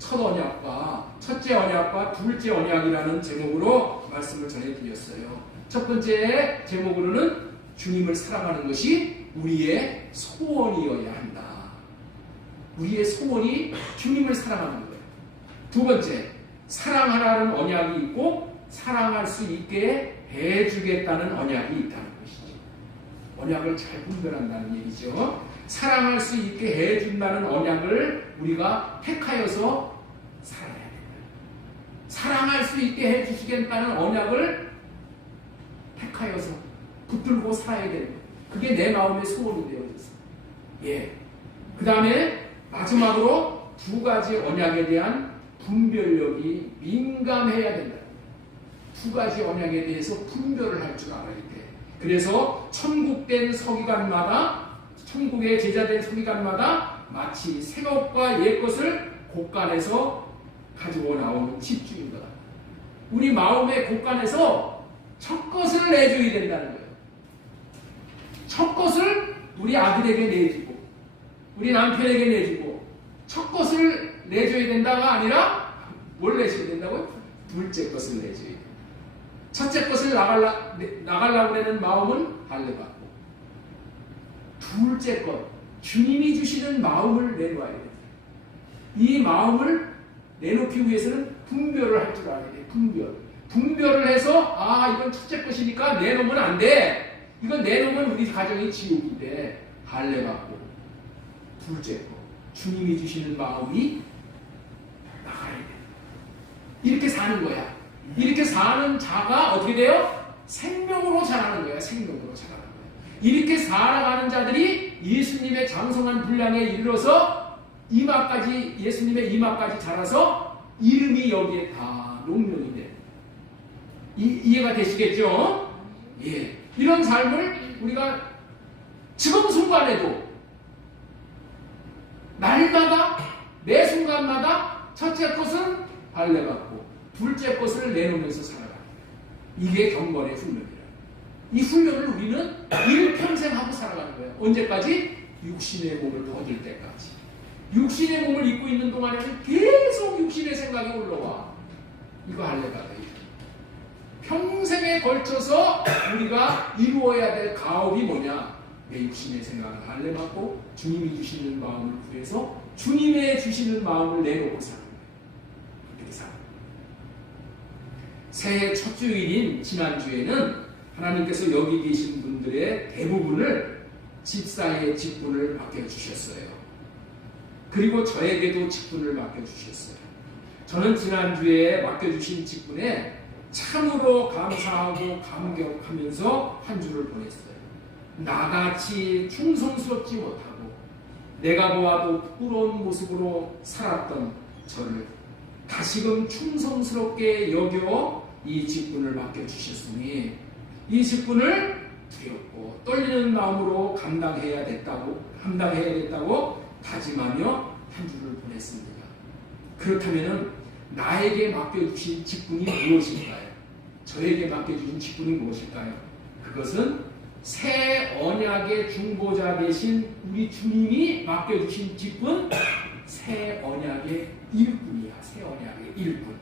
첫 언약과 첫째 언약과 둘째 언약이라는 제목으로 말씀을 전해드렸어요. 첫 번째 제목으로는 주님을 사랑하는 것이 우리의 소원이어야 한다. 우리의 소원이 주님을 사랑하는 거예요. 두 번째, 사랑하라는 언약이 있고 사랑할 수 있게 해주겠다는 언약이 있다는 것이죠. 언약을 잘 분별한다는 얘기죠. 사랑할 수 있게 해준다는 언약을 우리가 택하여서 살아야 된다. 사랑할 수 있게 해주시겠다는 언약을 택하여서 붙들고 살아야 되는 거예요. 그게 내 마음의 소원이 되어졌어요. 예. 그 다음에 마지막으로 두 가지 언약에 대한 분별력이 민감해야 된다. 두 가지 언약에 대해서 분별을 할 줄 알아야 돼. 그래서 천국된 서기관마다, 천국의 제자된 서기관마다 마치 새 것과 옛 것을 곳간에서 가지고 나오는 집주인 거다. 우리 마음의 곳간에서 첫 것을 내줘야 된다는 거예요. 첫 것을 우리 아들에게 내주고 우리 남편에게 내주고 첫 것을 내줘야 된다가 아니라 뭘 내줘야 된다고요? 둘째 것을 내줘야 돼요. 첫째 것을 나가려고 하는 마음은 할례받고 둘째 것, 주님이 주시는 마음을 내놓아야 돼요. 이 마음을 내놓기 위해서는 분별을 할 줄 알아야 돼요. 분별을 해서 이건 첫째 것이니까 내놓으면 안 돼. 이건 내놓으면 우리 가정이 지옥인데 할례받고 둘째 것, 주님이 주시는 마음이 나가야 돼. 이렇게 사는 거야. 이렇게 사는 자가 어떻게 돼요? 생명으로 자라는 거야. 생명으로 자라는 거야. 이렇게 살아가는 자들이 예수님의 장성한 분량에 이르러서 이마까지, 예수님의 이마까지 자라서 이름이 여기에 다 농명이 돼. 이해가 되시겠죠? 예. 이런 삶을 우리가 지금 순간에도 날마다 매 순간마다 첫째 것은 할례받고 둘째 것을 내놓으면서 살아가는 거예요. 이게 경건의 훈련이라. 이 훈련을 우리는 일평생 하고 살아가는 거예요. 언제까지? 육신의 몸을 얻을 때까지. 육신의 몸을 입고 있는 동안에는 계속 육신의 생각이 올라와. 이거 할례받아요. 평생에 걸쳐서 우리가 이루어야 될 가업이 뭐냐? 내 육신의 생각을 할례받고 주님이 주시는 마음을 구해서 주님의 주시는 마음을 내놓고 사는 거예요. 이렇게 살아요. 새해 첫 주일인 지난주에는 하나님께서 여기 계신 분들의 대부분을 집사의 직분을 맡겨주셨어요. 그리고 저에게도 직분을 맡겨주셨어요. 저는 지난주에 맡겨주신 직분에 참으로 감사하고 감격하면서 한 주를 보냈어요. 나같이 충성스럽지 못하고 내가 보아도 부끄러운 모습으로 살았던 저를 다시금 충성스럽게 여겨 이 직분을 맡겨주셨으니 이 직분을 두렵고 떨리는 마음으로 감당해야 됐다고 다짐하며 한 주를 보냈습니다. 그렇다면 나에게 맡겨주신 직분이 무엇일까요? 저에게 맡겨주신 직분이 무엇일까요? 그것은 새 언약의 중보자 되신 우리 주님이 맡겨주신 직분, 새 언약의 일꾼이야. 새 언약의 일꾼.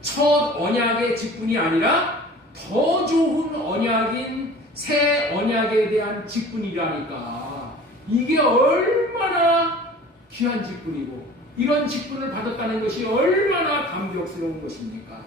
첫 언약의 직분이 아니라 더 좋은 언약인 새 언약에 대한 직분이라니까. 이게 얼마나 귀한 직분이고 이런 직분을 받았다는 것이 얼마나 감격스러운 것입니까?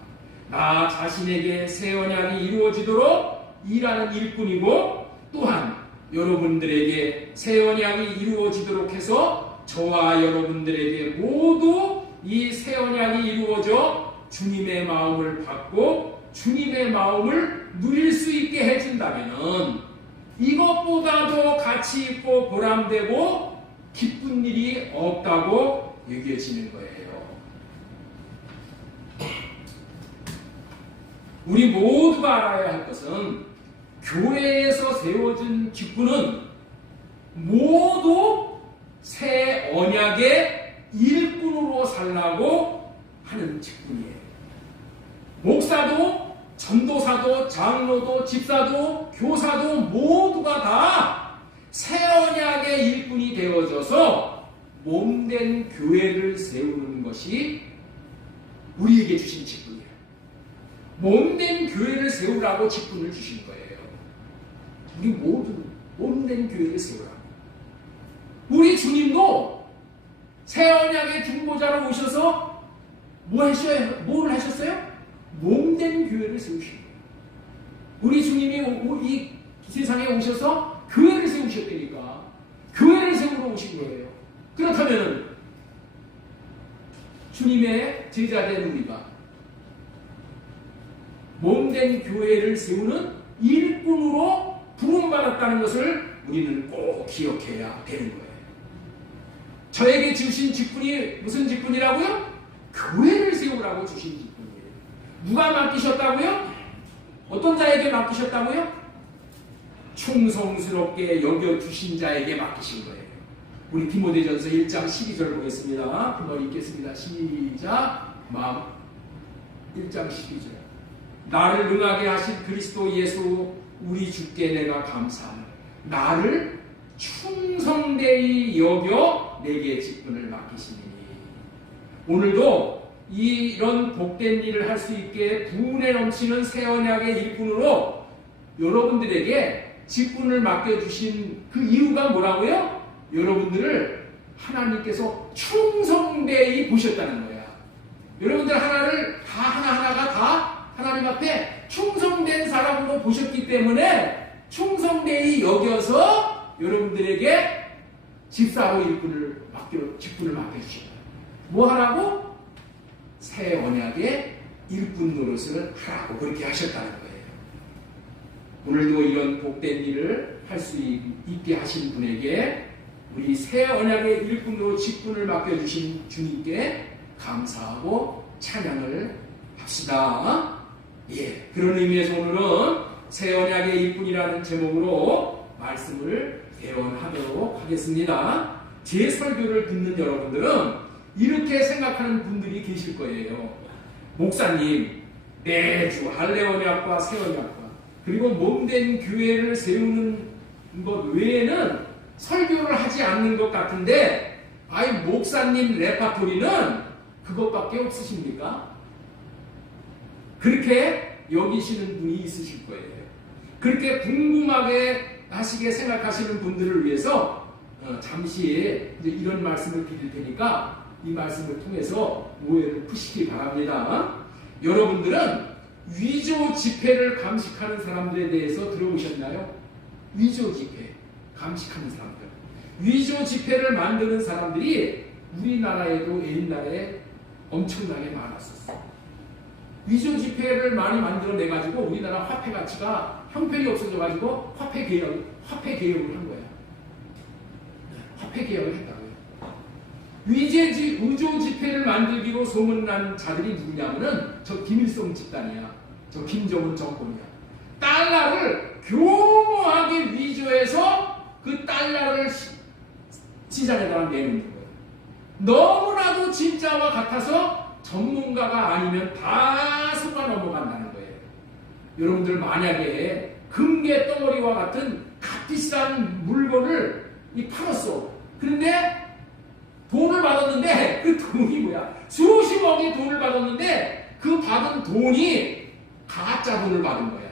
나 자신에게 새 언약이 이루어지도록 일하는 일꾼이고 또한 여러분들에게 새 언약이 이루어지도록 해서 저와 여러분들에게 모두 이 새 언약이 이루어져 주님의 마음을 받고 주님의 마음을 누릴 수 있게 해준다면 이것보다도 가치 있고 보람되고 기쁜 일이 없다고 여겨지는 거예요. 우리 모두가 알아야 할 것은 교회에서 세워진 직분은 모두 새 언약의 일꾼으로 살라고 하는 직분이에요. 목사도, 전도사도, 장로도, 집사도, 교사도 모두가 다 새 언약의 일꾼이 되어져서 몸된 교회를 세우는 것이 우리에게 주신 직분이에요. 몸된 교회를 세우라고 직분을 주신 거예요. 우리 모두 몸된 교회를 세우라고. 우리 주님도 새 언약의 중보자로 오셔서 뭘 하셨어요? 몸된 교회를 세우신 거예요. 우리 주님이 이 세상에 오셔서 교회를 세우셨다니까. 교회를 세우러 오신 거예요. 그렇다면 주님의 제자된 우리가 몸된 교회를 세우는 일꾼으로 부름받았다는 것을 우리는 꼭 기억해야 되는 거예요. 저에게 주신 직분이 무슨 직분이라고요? 교회를 세우라고 주신 직분이에요. 누가 맡기셨다고요? 어떤 자에게 맡기셨다고요? 충성스럽게 여겨주신 자에게 맡기신 거예요. 우리 디모데전서 1장 12절 보겠습니다. 한번 읽겠습니다. 시작. 1장 12절. 나를 응하게 하신 그리스도 예수 우리 주께 내가 감사하노. 나를 충성되이 여겨 내게 직분을 맡기시니. 오늘도 이런 복된 일을 할 수 있게 부은에 넘치는 새 언약의 일꾼으로 여러분들에게 직분을 맡겨주신 그 이유가 뭐라고요? 여러분들을 하나님께서 충성되이 보셨다는 거야. 여러분들 하나하나가 다 하나님 앞에 충성된 사람으로 보셨기 때문에 충성되이 여겨서 여러분들에게 집사로 직분을 맡겨주신 거예요. 뭐 하라고? 새 언약의 일꾼 노릇을 하라고 그렇게 하셨다는 거예요. 오늘도 이런 복된 일을 할 수 있게 하신 분에게 우리 새 언약의 일꾼으로 직분을 맡겨주신 주님께 감사하고 찬양을 합시다. 예, 그런 의미에서 오늘은 새 언약의 일꾼이라는 제목으로 말씀을 대언하도록 하겠습니다. 제 설교를 듣는 여러분들은 이렇게 생각하는 분들이 계실 거예요. 목사님, 매주 할례 언약과 새 언약과 그리고 몸된 교회를 세우는 것 외에는 설교를 하지 않는 것 같은데, 목사님 레파토리는 그것밖에 없으십니까? 그렇게 여기시는 분이 있으실 거예요. 그렇게 궁금하게 하시게 생각하시는 분들을 위해서 잠시 이제 이런 말씀을 드릴 테니까 이 말씀을 통해서 오해를 푸시기 바랍니다. 여러분들은 위조 집회를 감식하는 사람들에 대해서 들어보셨나요? 위조 집회 감식하는 사람들, 위조 집회를 만드는 사람들이 우리나라에도 옛날에 엄청나게 많았었어요. 위조 집회를 많이 만들어내가지고 우리나라 화폐 가치가 형편이 없어져가지고 화폐 개혁을 한 거예요. 화폐 개혁을 했다고요. 위조 집회를 만들기로 소문난 자들이 누구냐면은 저 김일성 집단이야. 저 김정은 정권이야. 달러를 교모하게 위조해서 그 달러를 시장에다가 내놓는 거예요. 너무나도 진짜와 같아서 전문가가 아니면 다 속아 넘어간다는 거예요. 여러분들 만약에 금괴 덩어리와 같은 값비싼 물건을 팔았어. 그런데 돈을 받았는데 그 돈이 뭐야? 수십억의 돈을 받았는데 그 받은 돈이 가짜 돈을 받은 거야.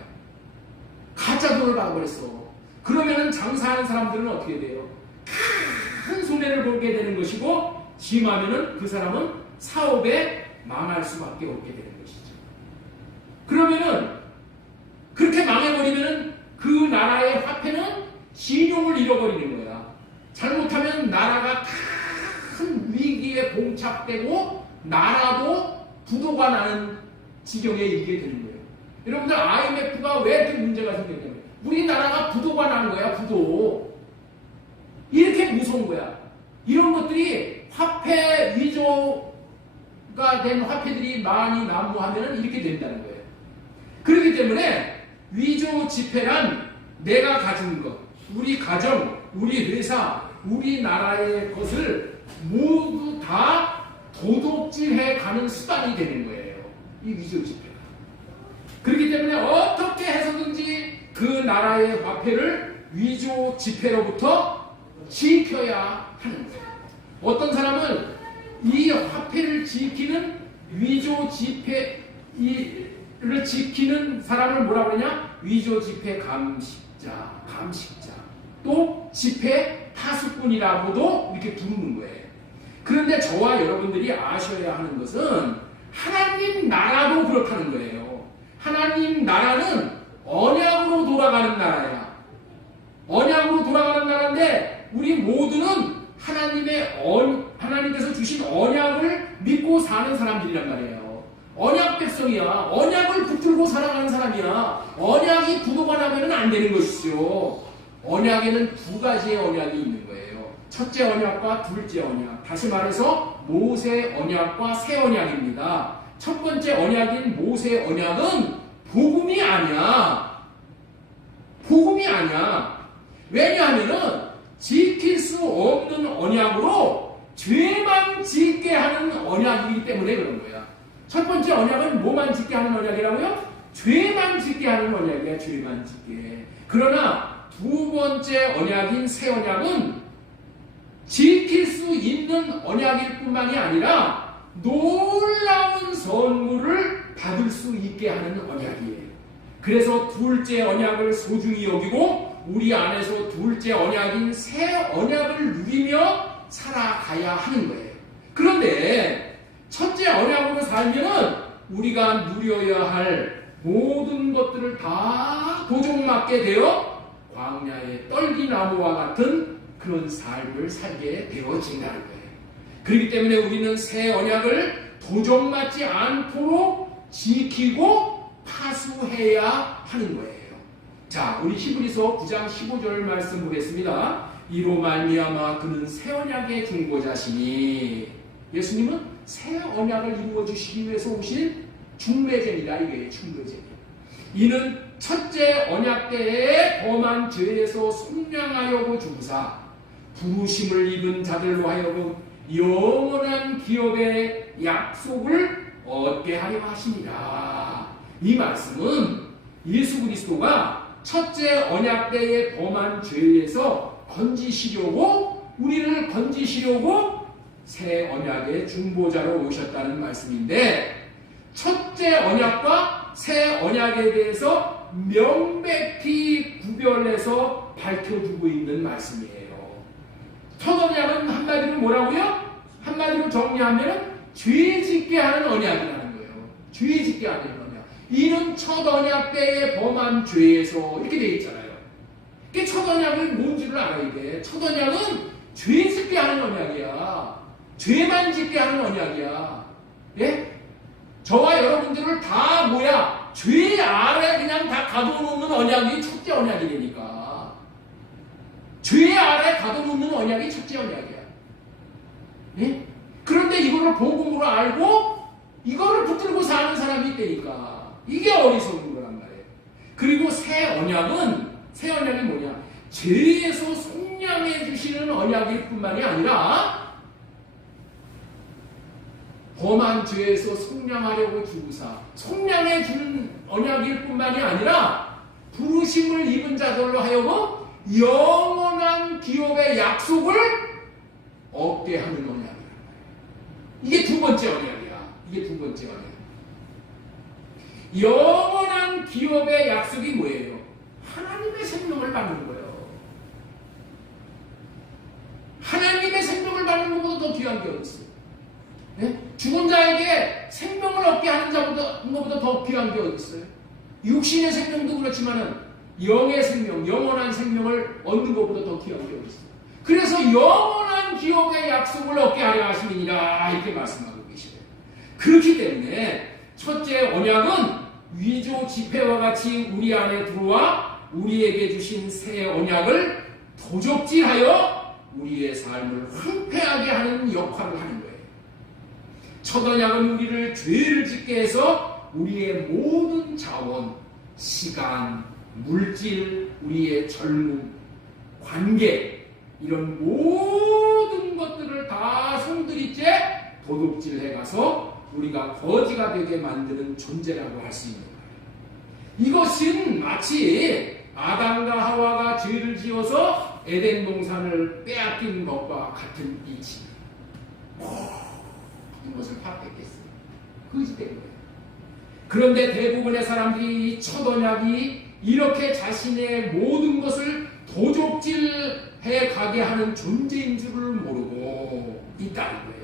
가짜 돈을 받아버렸어. 그러면은 장사하는 사람들은 어떻게 돼요? 큰 손해를 보게 되는 것이고, 심하면은 그 사람은 사업에 망할 수밖에 없게 되는 것이죠. 그러면은 그렇게 망해버리면은 그 나라의 화폐는 신용을 잃어버리는 거야. 잘못하면 나라가 큰 위기에 봉착되고 나라도 부도가 나는 지경에 이르게 되는 거예요. 여러분들 IMF가 왜 이렇게 문제가 생겼냐면 우리나라가 부도가 난 거야. 부도. 이렇게 무서운 거야. 이런 것들이 화폐 위조가 된 화폐들이 많이 난무하면 이렇게 된다는 거예요. 그렇기 때문에 위조 지폐란 내가 가진 것, 우리 가정, 우리 회사, 우리나라의 것을 모두 다 도둑질해 가는 수단이 되는 거예요. 이 위조 지폐가. 그렇기 때문에 어떻게 해서든지 그 나라의 화폐를 위조 지폐로부터 지켜야 하는 거예요. 어떤 사람은 이 화폐를 지키는 위조 지폐를 지키는 사람을 뭐라고 그러냐? 위조 지폐 감식자. 또 지폐 파수꾼이라고도 이렇게 부르는 거예요. 그런데 저와 여러분들이 아셔야 하는 것은 하나님 나라도 그렇다는 거예요. 하나님 나라는 언약으로 돌아가는 나라야. 언약으로 돌아가는 나라인데 우리 모두는 하나님께서 주신 언약을 믿고 사는 사람들이란 말이에요. 언약 백성이야. 언약을 붙들고 살아가는 사람이야. 언약이 부도가 나면 안 되는 것이죠. 언약에는 두 가지의 언약이 있는 거예요. 첫째 언약과 둘째 언약. 다시 말해서 모세 언약과 새 언약입니다. 첫 번째 언약인 모세 언약은 복음이 아니야. 복음이 아니야. 왜냐하면은 지킬 수 없는 언약으로 죄만 짓게 하는 언약이기 때문에 그런 거야. 첫 번째 언약은 뭐만 짓게 하는 언약이라고요? 죄만 짓게 하는 언약이야. 죄만 짓게. 그러나 두 번째 언약인 새 언약은 지킬 수 있는 언약일 뿐만이 아니라 놀라운 선물을 받을 수 있게 하는 언약이에요. 그래서 둘째 언약을 소중히 여기고 우리 안에서 둘째 언약인 새 언약을 누리며 살아가야 하는 거예요. 그런데 첫째 언약으로 살면은 우리가 누려야 할 모든 것들을 다 도적맞게 되어 광야의 떨기나무와 같은 그런 삶을 살게 되어진다는 거예요. 그렇기 때문에 우리는 새 언약을 도적맞지 않도록 지키고 파수해야 하는 거예요. 자, 우리 히브리서 9장 15절 말씀 보겠습니다. 이로 말미암아 그는 새 언약의 중보자시니, 예수님은 새 언약을 이루어 주시기 위해서 오신 중매제니라. 이게 중매제. 이는 첫째 언약 때에 범한 죄에서 속량하려고 주사 부르심을 입은 자들로 하여금 영원한 기업의 약속을 얻게 하려 하십니다. 이 말씀은 예수 그리스도가 첫째 언약 때에 범한 죄에서 우리를 건지시려고 새 언약의 중보자로 오셨다는 말씀인데, 첫째 언약과 새 언약에 대해서 명백히 구별해서 밝혀주고 있는 말씀이에요. 첫 언약은 한마디로 뭐라고요? 한마디로 정리하면 죄짓게 하는 언약이라는 거예요. 죄짓게 하는 언약. 이는 첫 언약 때에 범한 죄에서 이렇게 되어 있잖아요. 첫 언약은 뭔지를 알아야 돼. 첫 언약은 죄짓게 하는 언약이야. 죄만 짓게 하는 언약이야. 예? 저와 여러분들을 다 죄 아래 그냥 다 가둬놓는 언약이 첫째 언약이 되니까. 죄 아래 가둬놓는 언약이 첫째 언약이야. 예? 그런데 이거를 복음으로 알고 이거를 붙들고 사는 사람이 있다니까. 이게 어리석은 거란 말이에요. 그리고 새 언약이 뭐냐? 죄에서 속량해 주시는 언약일 뿐만이 아니라 범한 죄에서 속량하려고 주사 속량해 주는 언약일 뿐만이 아니라 부르심을 입은 자들로 하여금 영원한 기업의 약속을 얻게 하는 언약이란 말이에요. 이게 두 번째 언약이야. 이게 두 번째 언약. 영원한 기업의 약속이 뭐예요? 하나님의 생명을 받는 거예요. 하나님의 생명을 받는 것보다 더 귀한 게 어디 있어요? 네? 죽은 자에게 생명을 얻게 하는 것보다 더 귀한 게 어디 있어요? 육신의 생명도 그렇지만은 영의 생명, 영원한 생명을 얻는 것보다 더 귀한 게 어디 있어요? 그래서 영원한 기업의 약속을 얻게 하려 하심이니라 이렇게 말씀하고 계시네요. 그렇기 때문에 첫째 언약은 위조 지폐와 같이 우리 안에 들어와 우리에게 주신 새 언약을 도적질하여 우리의 삶을 황폐하게 하는 역할을 하는 거예요. 첫 언약은 우리를 죄를 짓게 해서 우리의 모든 자원, 시간, 물질, 우리의 젊음, 관계 이런 모든 것들을 다 송두리째 도둑질해가서 우리가 거지가 되게 만드는 존재라고 할 수 있는 거예요. 이것은 마치 아담과 하와가 죄를 지어서 에덴 동산을 빼앗긴 것과 같은 이치. 모든 것을 파악했겠어요. 거짓된 거예요. 그런데 대부분의 사람들이 이 첫 언약이 이렇게 자신의 모든 것을 도적질해 가게 하는 존재인 줄을 모르고 있다는 거예요.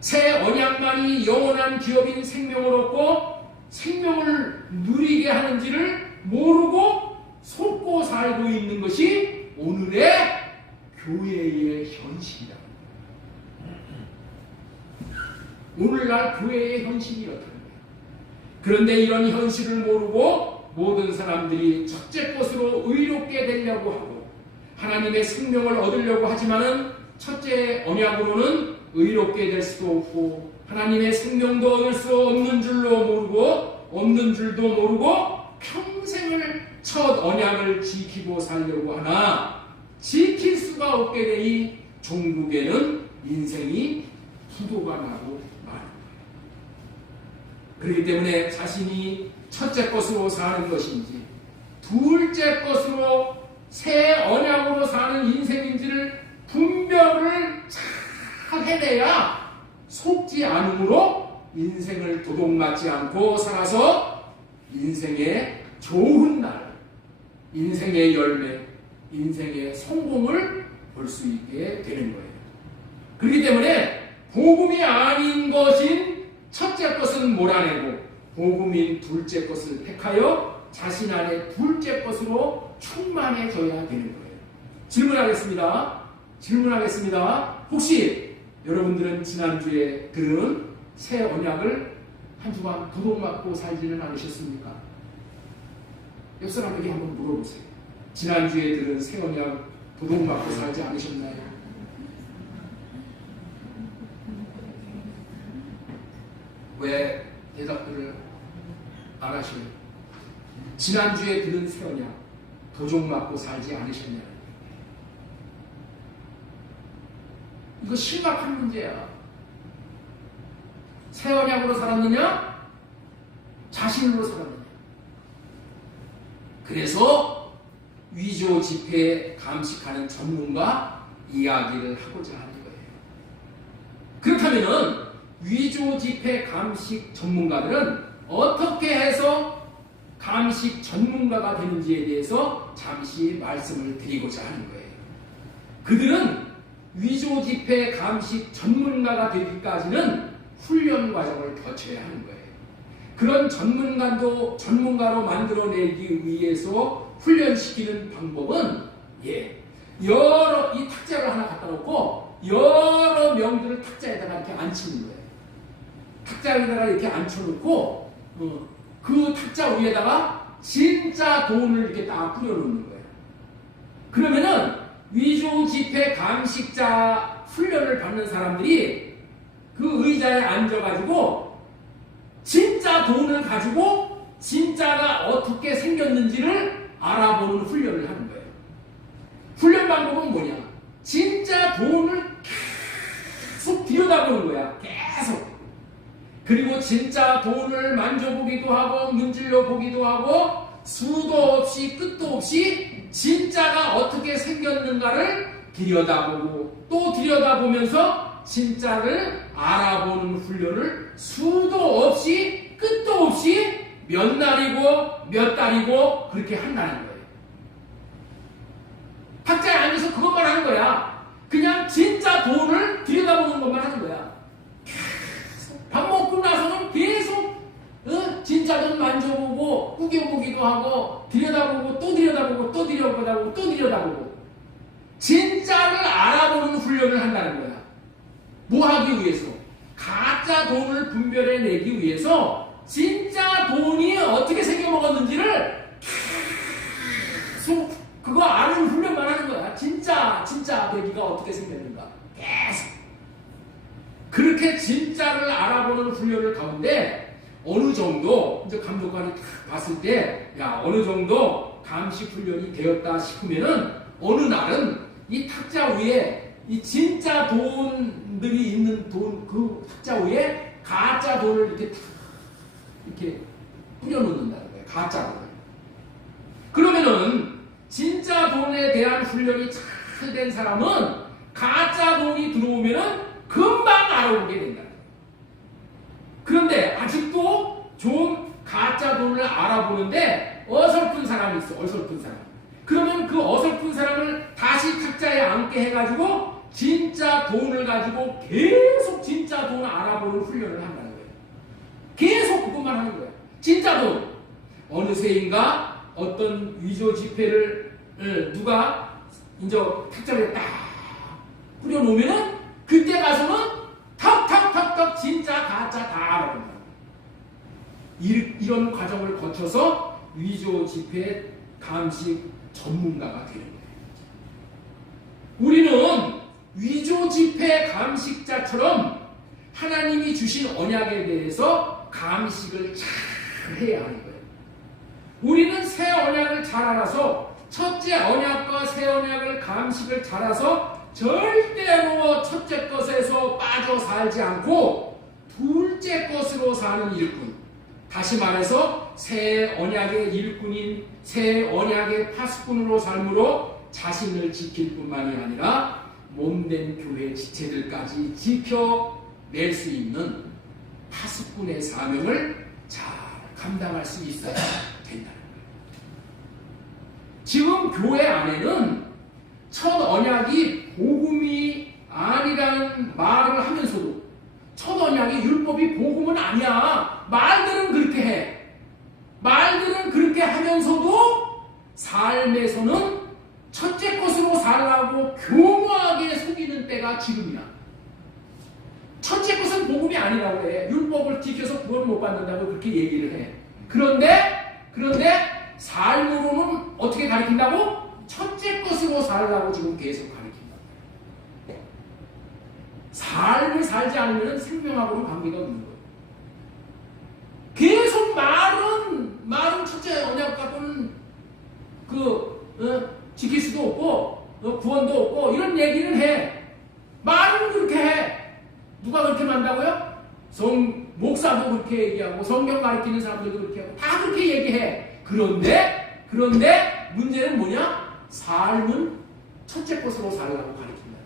새 언약만이 영원한 기업인 생명을 얻고 생명을 누리게 하는지를 모르고 속고 살고 있는 것이 오늘의 교회의 현실이다. 오늘날 교회의 현실이 이렇다는 거예요. 그런데 이런 현실을 모르고 모든 사람들이 첫째 것으로 의롭게 되려고 하고 하나님의 생명을 얻으려고 하지만은 첫째 언약으로는 의롭게 될 수도 없고 하나님의 생명도 얻을 수 없는 줄로 모르고 없는 줄도 모르고 평생을 첫 언약을 지키고 살려고 하나 지킬 수가 없게 되니 종국에는 인생이 기도가 나고 마는 거예요. 그렇기 때문에 자신이 첫째 것으로 사는 것인지 둘째 것으로 새 언약으로 사는 인생인지를 분별을 잘 해내야 속지 않으므로 인생을 도둑맞지 않고 살아서 인생의 좋은 날, 인생의 열매, 인생의 성공을 볼 수 있게 되는 거예요. 그렇기 때문에 복음이 아닌 것인 첫째 것은 몰아내고 복음인 둘째 것을 택하여 자신 안에 둘째 것으로 충만해져야 되는 거예요. 질문하겠습니다. 혹시 여러분들은 지난주에 들은 새 언약을 한 주간 도둑맞고 살지는 않으셨습니까? 옆 사람에게 한번 물어보세요. 지난주에 들은 새 언약 도둑맞고 살지 않으셨나요? 왜 대답을 안 하시나요? 지난주에 들은 새 언약 도둑맞고 살지 않으셨냐는 이거 심각한 문제야. 새 언약으로 살았느냐? 자신으로 살았느냐? 그래서 위조 집회 감식하는 전문가 이야기를 하고자 하는 거예요. 그렇다면은 위조 집회 감식 전문가들은 어떻게 해서 감식 전문가가 되는지에 대해서 잠시 말씀을 드리고자 하는 거예요. 그들은 위조 집회 감식 전문가가 되기까지는 훈련 과정을 거쳐야 하는 거예요. 그런 전문가로 만들어내기 위해서 훈련시키는 방법은 여러 이 탁자를 하나 갖다 놓고 여러 명들을 탁자에다가 이렇게 앉히는 거예요. 탁자에다가 이렇게 앉혀놓고 그 탁자 위에다가 진짜 돈을 이렇게 딱 뿌려놓는 거예요. 그러면은 위조 집회 감식자 훈련을 받는 사람들이 그 의자에 앉아가지고 진짜 돈을 가지고 진짜가 어떻게 생겼는지를 알아보는 훈련을 하는 거예요. 훈련 방법은 뭐냐? 진짜 돈을 계속 들여다보는 거야. 계속. 그리고 진짜 돈을 만져보기도 하고 문질러 보기도 하고 수도 없이 끝도 없이 진짜가 어떻게 생겼는가를 들여다보고 또 들여다보면서 진짜를 알아보는 훈련을 수도 없이 끝도 없이 몇 날이고 몇 달이고 그렇게 한다는 거예요. 탁자에 앉아서 그것만 하는 거야. 그냥 진짜 돈을 들여다보는 것만 하는 거야. 밥 먹고 나서는 계속 진짜 돈 만져보고 구겨보기도 하고 들여다보고 또 들여다보고 또 들여다보고 또 들여다보고 진짜를 알아보는 훈련을 한다는 거야. 뭐 하기 위해서? 가짜 돈을 분별해내기 위해서 진짜 돈이 어떻게 생겨먹었는지를 계속 그거 아는 훈련만 하는 거야. 진짜 배기가 어떻게 생겼는가 계속 그렇게 진짜를 알아보는 훈련을 가운데 어느 정도 이제 감독관이 딱 봤을 때 어느 정도 감식 훈련이 되었다 싶으면은 어느 날은 이 탁자 위에 이 진짜 돈들이 있는 그 탁자 위에 가짜 돈을 이렇게 뿌려놓는다는 거예요. 가짜 돈을. 그러면은 진짜 돈에 대한 훈련이 잘 된 사람은 가짜 돈이 들어오면은 금방 알아보게 된다. 그런데 아직도 좀 가짜 돈을 알아보는데 어설픈 사람이 있어. 어설픈 사람. 그러면 그 어설픈 사람을 다시 탁자에 앉게 해가지고 진짜 돈을 가지고 계속 진짜 돈 알아보는 훈련을 한다는 거예요. 계속 그것만 하는 거예요. 진짜 돈. 어느새인가 어떤 위조 지폐를 누가 이제 탁자에 딱 뿌려놓으면은 그때 가서는 턱턱턱턱 진짜 가짜 다 알아본다. 이런 과정을 거쳐서 위조 지폐 감식 전문가가 되는 거예요. 우리는 위조 지폐 감식자처럼 하나님이 주신 언약에 대해서 감식을 잘 해야 하는 거예요. 우리는 새 언약을 잘 알아서 첫째 언약과 새 언약을 감식을 잘 알아서 절대로 첫째 것에서 빠져 살지 않고 둘째 것으로 사는 일꾼. 다시 말해서 새 언약의 일꾼인 새 언약의 파수꾼으로 삶으로 자신을 지킬 뿐만이 아니라 몸된 교회 지체들까지 지켜낼 수 있는 파수꾼의 사명을 잘 감당할 수 있어야 된다는 거예요. 지금 교회 안에는 첫 언약이 복음이 아니라는 말을 하면서도 첫 언약이 율법이 복음은 아니야. 말들은 그렇게 해. 말들은 그렇게 하면서도 삶에서는 첫째 것으로 살라고 교묘하게 속이는 때가 지금이야. 첫째 것은 복음이 아니라고 해. 율법을 지켜서 구원 못 받는다고 그렇게 얘기를 해. 그런데 삶으로는 어떻게 가르친다고? 첫째 것으로 살라고 지금 계속 가르친다. 삶을 살지 않으면 생명하고는 관계가 없는 거예요. 계속 말은 첫째 언약 갖고는 지킬 수도 없고 구원도 없고 이런 얘기를 해. 말은 그렇게 해. 누가 그렇게 만다고요? 목사도 그렇게 얘기하고 성경 가르치는 사람들도 그렇게 하고 다 그렇게 얘기해. 그런데 문제는 뭐냐? 삶은 첫째 것으로 살라고 가르친다.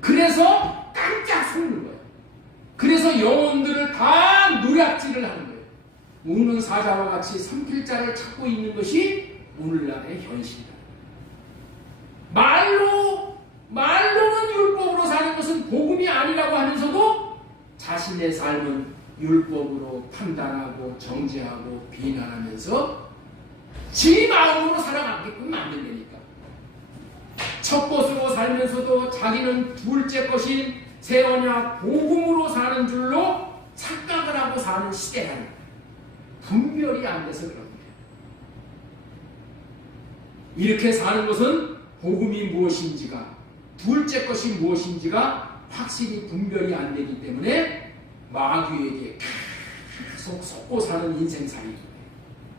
그래서 깜짝 속는 거예요. 그래서 영혼들을 다 노략질을 하는 거예요. 우는 사자와 같이 삼킬자를 찾고 있는 것이 오늘날의 현실이다. 말로는 율법으로 사는 것은 복음이 아니라고 하면서도 자신의 삶은 율법으로 판단하고 정죄하고 비난하면서 지 마음으로 살아가게끔 만든다니까. 첫 것으로 살면서도 자기는 둘째 것인 새 언약 복음으로 사는 줄로 착각을 하고 사는 시대라는 거예요. 분별이 안 돼서 그런 거예요. 이렇게 사는 것은 복음이 무엇인지가 둘째 것이 무엇인지가 확실히 분별이 안 되기 때문에 마귀에게 계속 속고 사는 인생살이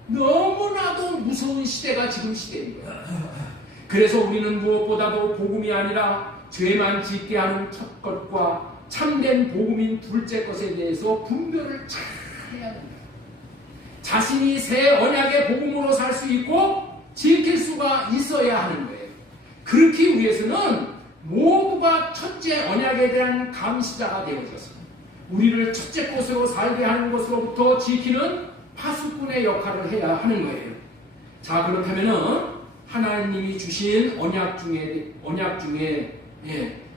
너무나도 무서운 시대가 지금 시대인 거예요. 그래서 우리는 무엇보다도 복음이 아니라 죄만 짓게 하는 첫 것과 참된 복음인 둘째 것에 대해서 분별을 잘 해야 됩니다. 자신이 새 언약의 복음으로 살 수 있고 지킬 수가 있어야 하는 거예요. 그렇기 위해서는 모두가 첫째 언약에 대한 감시자가 되어져서 우리를 첫째 것으로 살게 하는 것으로부터 지키는 파수꾼의 역할을 해야 하는 거예요. 자, 그렇다면은 하나님이 주신 언약 중에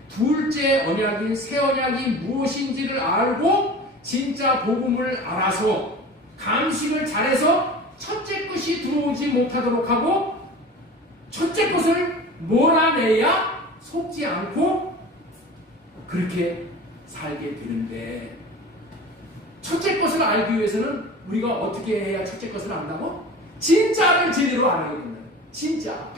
둘째 언약인 새 언약이 무엇인지를 알고 진짜 복음을 알아서 감식을 잘해서 첫째 것이 들어오지 못하도록 하고 첫째 것을 몰아내야 속지 않고 그렇게 살게 되는데 첫째 것을 알기 위해서는 우리가 어떻게 해야 첫째 것을 안다고? 진짜를 제대로 알아야 된다. 진짜.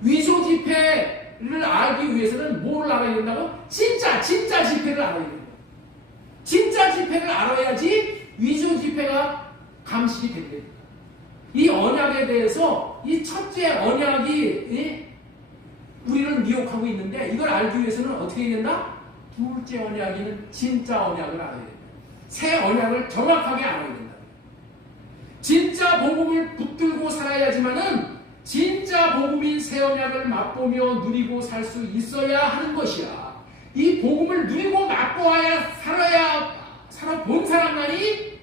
위조 지폐를 알기 위해서는 뭘 알아야 된다고? 진짜 지폐를 알아야 된다. 진짜 지폐를 알아야지 위조 지폐가 감식이 된다. 이 언약에 대해서 이 첫째 언약이 우리를 미혹하고 있는데 이걸 알기 위해서는 어떻게 해야 된다? 둘째 언약이는 진짜 언약을 알아야 된다. 새 언약을 정확하게 알아야 된다. 진짜 복음을 붙들고 살아야지만은 진짜 복음인 새 언약을 맛보며 누리고 살 수 있어야 하는 것이야. 이 복음을 누리고 맛보아야 살아본 사람만이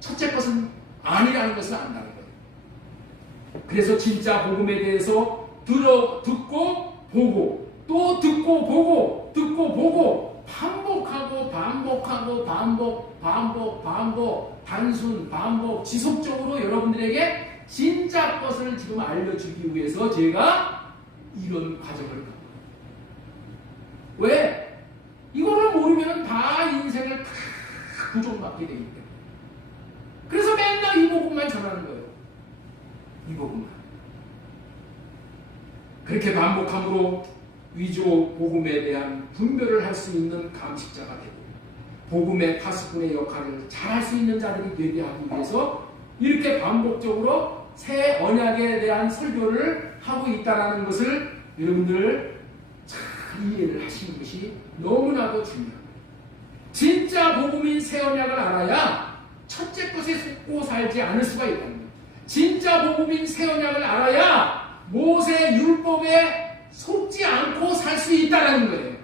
첫째 것은 아니라는 것을 안다는 거예요. 그래서 진짜 복음에 대해서 듣고 보고 또 듣고 보고 반복하고 반복 단순 반복 지속적으로 여러분들에게 진짜 것을 지금 알려주기 위해서 제가 이런 과정을 갑니다. 왜? 이거를 모르면 다 인생을 다 부정받게 되기 때문에. 그래서 맨날 이 복음만 전하는 거예요. 이 복음만. 그렇게 반복함으로 위조 복음에 대한 분별을 할 수 있는 감식자가 되고 복음의 파수꾼의 역할을 잘 할 수 있는 자들이 되게 하기 위해서 이렇게 반복적으로 새 언약에 대한 설교를 하고 있다는 것을 여러분들 잘 이해를 하시는 것이 너무나도 중요합니다. 진짜 복음인 새 언약을 알아야 첫째 것에 속고 살지 않을 수가 있다는 거예요. 진짜 복음인 새 언약을 알아야 모세 율법에 속지 않고 살 수 있다는 거예요.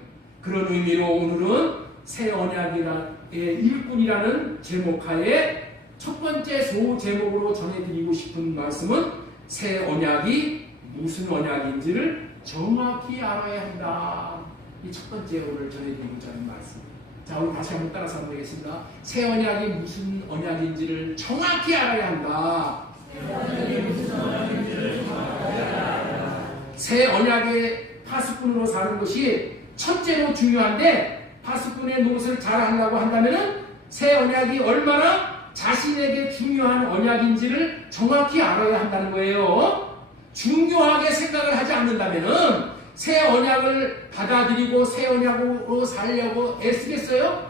그런 의미로 오늘은 새 언약의 일꾼이라는 제목하에 첫 번째 소제목으로 전해드리고 싶은 말씀은 새 언약이 무슨 언약인지를 정확히 알아야 한다. 이 첫 번째 오늘 전해드리고자 하는 말씀. 자, 우리 다시 한번 따라서 한번 하겠습니다. 새 언약이 무슨 언약인지를 정확히 알아야 한다. 새 언약의 파수꾼으로 사는 것이 첫째로 중요한데 파수꾼의 노릇을 잘 하려고 한다면 새 언약이 얼마나 자신에게 중요한 언약인지를 정확히 알아야 한다는 거예요. 중요하게 생각을 하지 않는다면 새 언약을 받아들이고 새 언약으로 살려고 애쓰겠어요?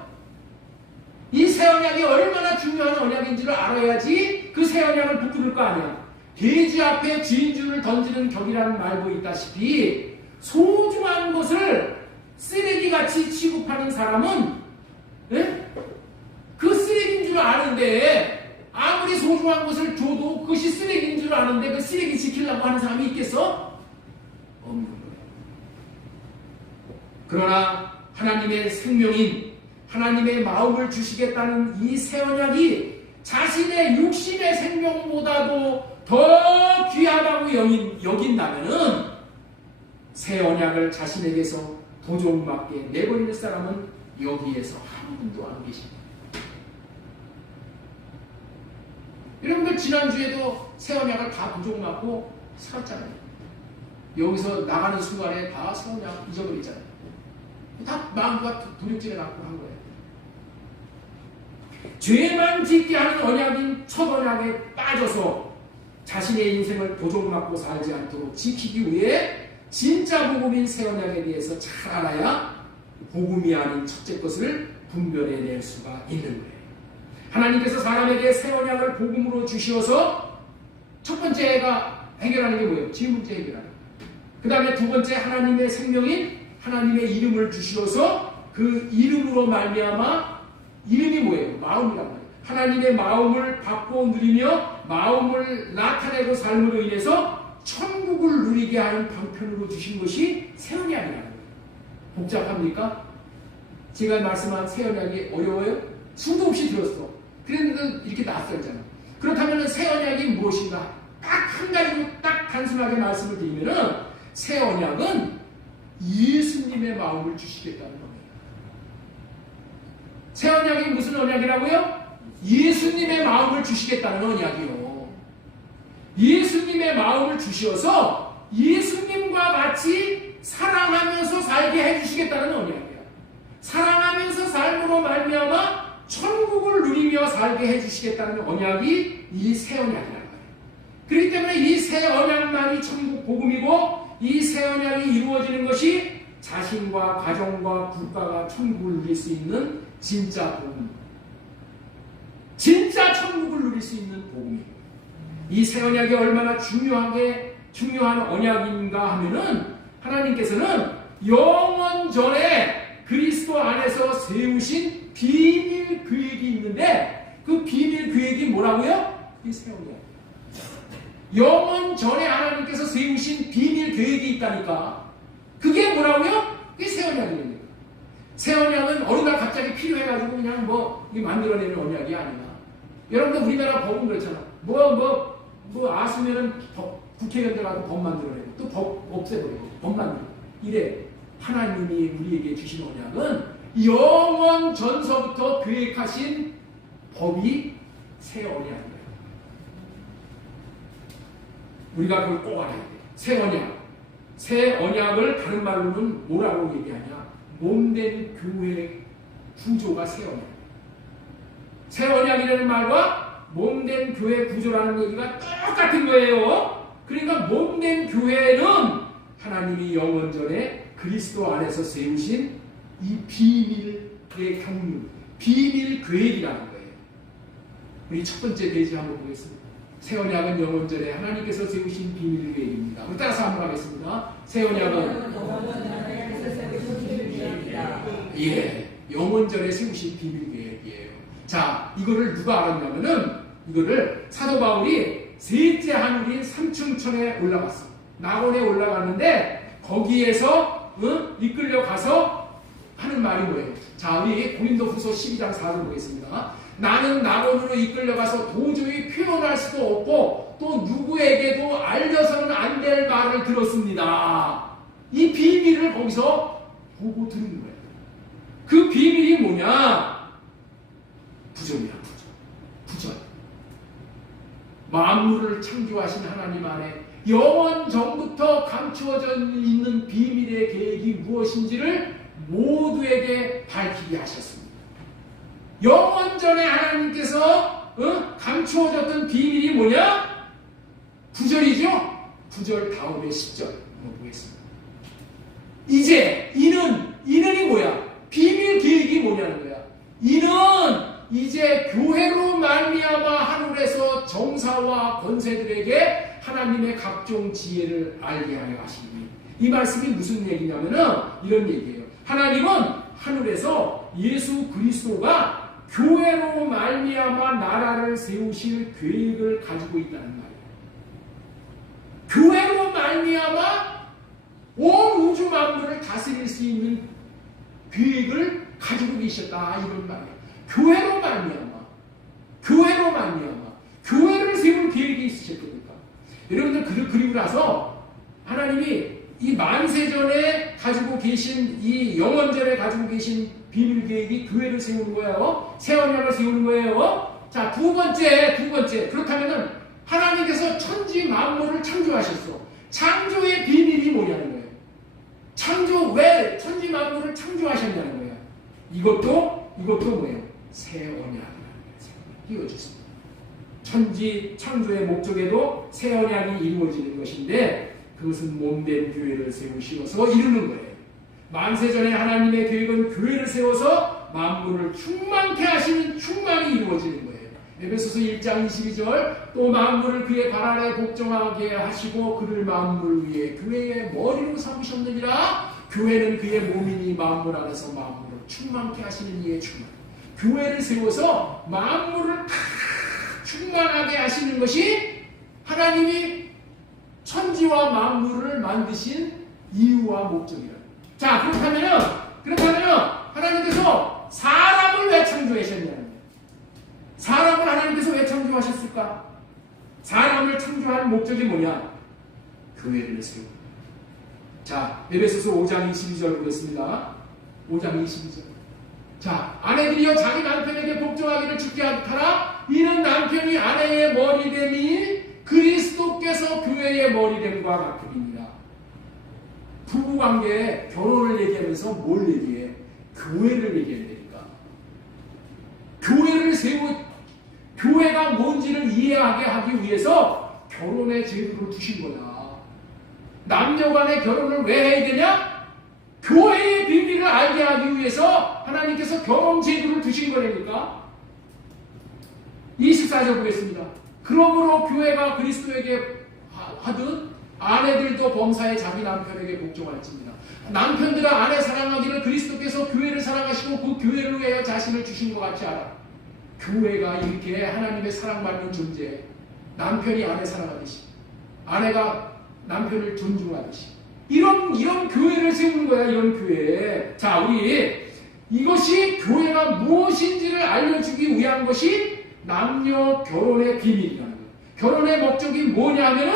이 새 언약이 얼마나 중요한 언약인지를 알아야지 그 새 언약을 붙들 거 아니야. 돼지 앞에 쥐인줄을 던지는 격이라는 말도 있다시피 소중한 것을 쓰레기같이 취급하는 사람은 그 쓰레기인 줄 아는데 아무리 소중한 것을 줘도 그것이 쓰레기인 줄 아는데 그 쓰레기 지키려고 하는 사람이 있겠어? 없는 거예요. 그러나 하나님의 생명인 하나님의 마음을 주시겠다는 이 새 언약이 자신의 육신의 생명보다도 더 귀하다고 여긴다면 새 언약을 자신에게서 도종맞게 내버릴 사람은 여기에서 한 분도 안 계십니다. 여러분들 지난주에도 새 언약을 다 도종맞고 살았잖아요. 여기서 나가는 순간에 다 새 언약 잊어버리잖아요. 다 마음과 도둑질해 갖고 한 거예요. 죄만 짓게 하는 언약인 첫 언약에 빠져서 자신의 인생을 도종맞고 살지 않도록 지키기 위해 진짜 복음인 새 언약에 대해서 잘 알아야 복음이 아닌 첫째 것을 분별해낼 수가 있는 거예요. 하나님께서 사람에게 새 언약을 복음으로 주시어서 첫 번째가 해결하는 게 뭐예요? 죄 문제 해결하는 거예요. 그 다음에 두 번째 하나님의 생명인 하나님의 이름을 주시어서 그 이름으로 말미암아 이름이 뭐예요? 마음이란 말이에요. 하나님의 마음을 받고 누리며 마음을 나타내고 삶으로 인해서 천국을 누리게 하는 방편으로 주신 것이 새 언약이라는 거예요. 복잡합니까? 제가 말씀한 새 언약이 어려워요? 수도 없이 들었어. 그랬는데 이렇게 낯설잖아. 그렇다면 새 언약이 무엇인가? 딱 한 가지로 딱 단순하게 말씀을 드리면은 새 언약은 예수님의 마음을 주시겠다는 겁니다. 새 언약이 무슨 언약이라고요? 예수님의 마음을 주시겠다는 언약이요. 예수님의 마음을 주셔서 예수님과 같이 사랑하면서 살게 해주시겠다는 언약이에요. 사랑하면서 삶으로 말미암아 천국을 누리며 살게 해주시겠다는 언약이 이 새 언약이라는 거예요. 그렇기 때문에 이 새 언약만이 천국 복음이고 이 새 언약이 이루어지는 것이 자신과 가정과 국가가 천국을 누릴 수 있는 진짜 복음, 진짜 천국을 누릴 수 있는 복음이에요. 이 새 언약이 얼마나 중요한 언약인가 하면은 하나님께서는 영원 전에 그리스도 안에서 세우신 비밀 계획이 있는데 그 비밀 계획이 뭐라고요? 이 새 언약. 영원 전에 하나님께서 세우신 비밀 계획이 있다니까. 그게 뭐라고요? 그게 새 언약입니다. 새 언약은 어느 날 갑자기 필요해가지고 그냥 뭐 만들어내는 언약이 아니야. 여러분들 우리나라 법은 그렇잖아. 아수면은 국회의원 들어가고 법 만들어내고 또 법 없애버리고 법 만들고 이래. 하나님이 우리에게 주신 언약은 영원 전서부터 계획하신 법이 새 언약이에요. 우리가 그걸 꼭 알아야 돼. 새 언약. 새 언약을 다른 말로는 뭐라고 얘기하냐? 몸된 교회 구조가 새 언약. 새 언약이라는 말과 몸된 교회 구조라는 얘기가 똑같은 거예요. 그러니까 몸된 교회는 하나님이 영원전에 그리스도 안에서 세우신 이 비밀의 경륜, 비밀 계획이라는 거예요. 우리 첫 번째 페이지 한번 보겠습니다. 새 언약은 영원전에 하나님께서 세우신 비밀 계획입니다. 우리 따라서 한번 하겠습니다. 새 언약은 영원전에 세우신 비밀 계획이에요. 자, 이거를 누가 알았냐면은 이거를 사도 바울이 셋째 하늘인 삼층천에 올라갔어. 낙원에 올라갔는데 거기에서 이끌려 가서 하는 말이 뭐예요? 자, 우리 고린도후서 12장 4절 보겠습니다. 나는 낙원으로 이끌려가서 도저히 표현할 수도 없고 또 누구에게도 알려서는 안 될 말을 들었습니다. 이 비밀을 거기서 보고 들은 거예요. 그 비밀이 뭐냐? 부정이야, 부정. 만물을 창조하신 하나님 안에 영원 전부터 감추어져 있는 비밀의 계획이 무엇인지를 모두에게 밝히게 하셨습니다. 영원 전에 하나님께서 감추어졌던 비밀이 뭐냐? 9절이죠? 9절 다음에 10절 한번 보겠습니다. 이제 이는이 뭐야? 비밀 계획이 뭐냐는 거야. 이는 이제 교회로 말미암아 하늘에서 정사와 권세들에게 하나님의 각종 지혜를 알게 하려 하시니. 이 말씀이 무슨 얘기냐면은 이런 얘기예요. 하나님은 하늘에서 예수 그리스도가 교회로 말미암아 나라를 세우실 계획을 가지고 있다는 말이에요. 교회로 말미암아 온 우주 만물을 다스릴 수 있는 계획을 가지고 계셨다 이런 말이에요. 교회로 말미암아 교회를 세울 계획이 있으셨겠습니까? 여러분들 그리고 나서 하나님이 이 만세전에 가지고 계신 이 영원전에 가지고 계신 비밀 계획이 교회를 세우는 거예요. 새 언약을 세우는 거예요. 자, 두 번째. 그렇다면은 하나님께서 천지 만물을 창조하셨어. 창조의 비밀이 뭐냐는 거예요. 왜 천지 만물을 창조하셨냐는 거예요. 이것도 뭐예요? 새 언약이라는 거예요. 띄워주습니다. 천지 창조의 목적에도 새 언약이 이루어지는 것인데 그것은 몸된 교회를 세우시어서 이루는 거예요. 만세전에 하나님의 계획은 교회를 세워서 만물을 충만케 하시는 충만이 이루어지는 거예요. 에베소서 1장 22절 또 만물을 그의 발 아래 복종하게 하시고 그를 만물 위에 교회의 머리로 삼으셨느니라. 교회는 그의 몸이니 만물 안에서 만물을 충만케 하시는 이의 충만. 교회를 세워서 만물을 충만하게 하시는 것이 하나님이 천지와 만물을 만드신 이유와 목적이라. 자, 그렇다면은 하나님께서 사람을 왜 창조하셨냐는 거예요. 사람을 하나님께서 왜 창조하셨을까? 사람을 창조한 목적이 뭐냐? 교회를 세우고. 자, 에베소서 5장 22절 보겠습니다. 5장 22절. 자, 아내들이여 자기 남편에게 복종하기를 주께 하라. 이는 남편이 아내의 머리됨이 그리스도께서 교회의 머리됨과 같으리니라. 부부관계에 결혼을 얘기하면서 뭘 얘기해? 교회를 얘기한다니까. 교회가 뭔지를 이해하게 하기 위해서 결혼의 제도를 두신 거야. 남녀간의 결혼을 왜 해야 되냐? 교회의 비밀을 알게 하기 위해서 하나님께서 결혼 제도를 두신 거라니까. 24절 보겠습니다. 그러므로 교회가 그리스도에게 하듯 아내들도 범사에 자기 남편에게 복종할지니라. 남편들아 아내 사랑하기를 그리스도께서 교회를 사랑하시고 그 교회를 위하여 자신을 주신 것 같이 알아. 교회가 이렇게 하나님의 사랑받는 존재. 남편이 아내 사랑하듯이 아내가 남편을 존중하듯이 이런 교회를 세우는 거야. 이런 교회. 자, 우리 이것이 교회가 무엇인지를 알려주기 위한 것이 남녀 결혼의 비밀이라는 거예요. 결혼의 목적이 뭐냐면은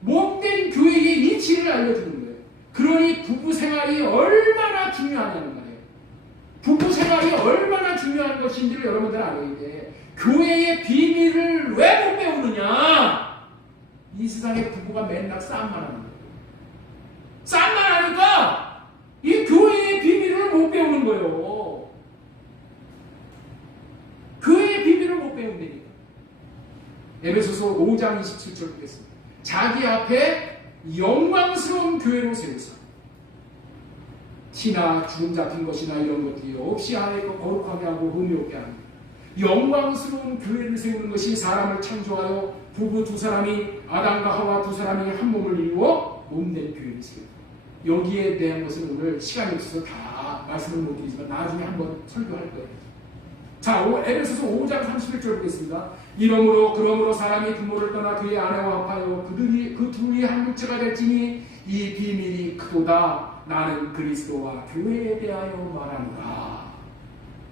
몸된 교회의 이치를 알려주는 거예요. 그러니 부부 생활이 얼마나 중요하냐는 거예요. 부부 생활이 얼마나 중요한 것인지를 여러분들 알아야 돼. 교회의 비밀을 왜 못 배우느냐? 이 세상의 부부가 맨날 싸움만 하는 거예요. 싸움만 하니까 이 교회의 비밀을 못 배우는 거예요. 교회의 비밀을 못 배운다니까. 에베소서 5장 27절 보겠습니다. 자기 앞에 영광스러운 교회로 세우사 티나 주름 잡힌 것이나 이런 것들이 없이 안에 거룩하게 하고 흠이 없게 합니다. 영광스러운 교회를 세우는 것이 사람을 창조하여 부부 두 사람이 아담과 하와 두 사람이 한 몸을 이루어 몸된 교회를 세우고, 여기에 대한 것은 오늘 시간이 없어서 다 말씀을 못 드리지만 나중에 한번 설교할 거예요. 자, 에베소서 5장 31절 보겠습니다. 그러므로 사람이 부모를 떠나 그의 아내와 합하여 그 둘이 한 육체가 될지니 이 비밀이 크도다. 나는 그리스도와 교회에 대하여 말하노라.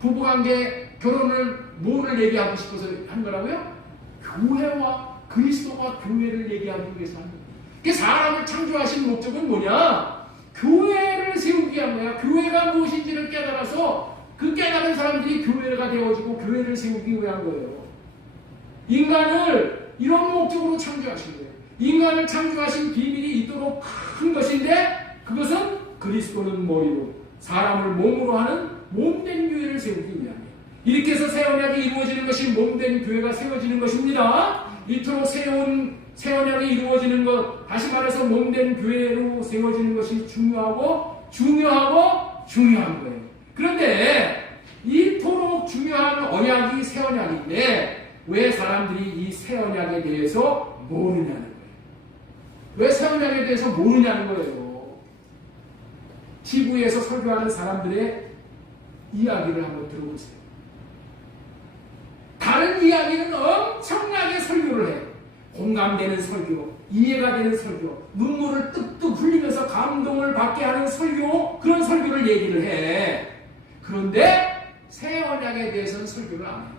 부부관계 결혼을 뭐를 얘기하고 싶어서 한 거라고요? 교회와 그리스도와 교회를 얘기하기 위해서 한 거예요. 사람을 창조하신 목적은 뭐냐? 교회를 세우기 위한 거야. 교회가 무엇인지를 깨달아서 그 깨달은 사람들이 교회가 되어지고 교회를 세우기 위한 거예요. 인간을 이런 목적으로 창조하신 거예요. 인간을 창조하신 비밀이 있도록 큰 것인데, 그것은 그리스도는 머리로 사람을 몸으로 하는 몸된 교회를 세우기 위함이에요. 이렇게 해서 새 언약이 이루어지는 것이 몸된 교회가 세워지는 것입니다. 이토록 새 언약이 이루어지는 것, 다시 말해서 몸된 교회로 세워지는 것이 중요한 거예요. 그런데 이토록 중요한 언약이 새 언약인데 왜 사람들이 이 새 언약에 대해서 모르냐는 거예요. 왜 새 언약에 대해서 모르냐는 거예요. TV에서 설교하는 사람들의 이야기를 한번 들어보세요. 다른 이야기는 엄청나게 설교를 해요. 공감되는 설교, 이해가 되는 설교, 눈물을 뚝뚝 흘리면서 감동을 받게 하는 설교, 그런 설교를 얘기를 해. 그런데 새 언약에 대해서는 설교를 안 해요.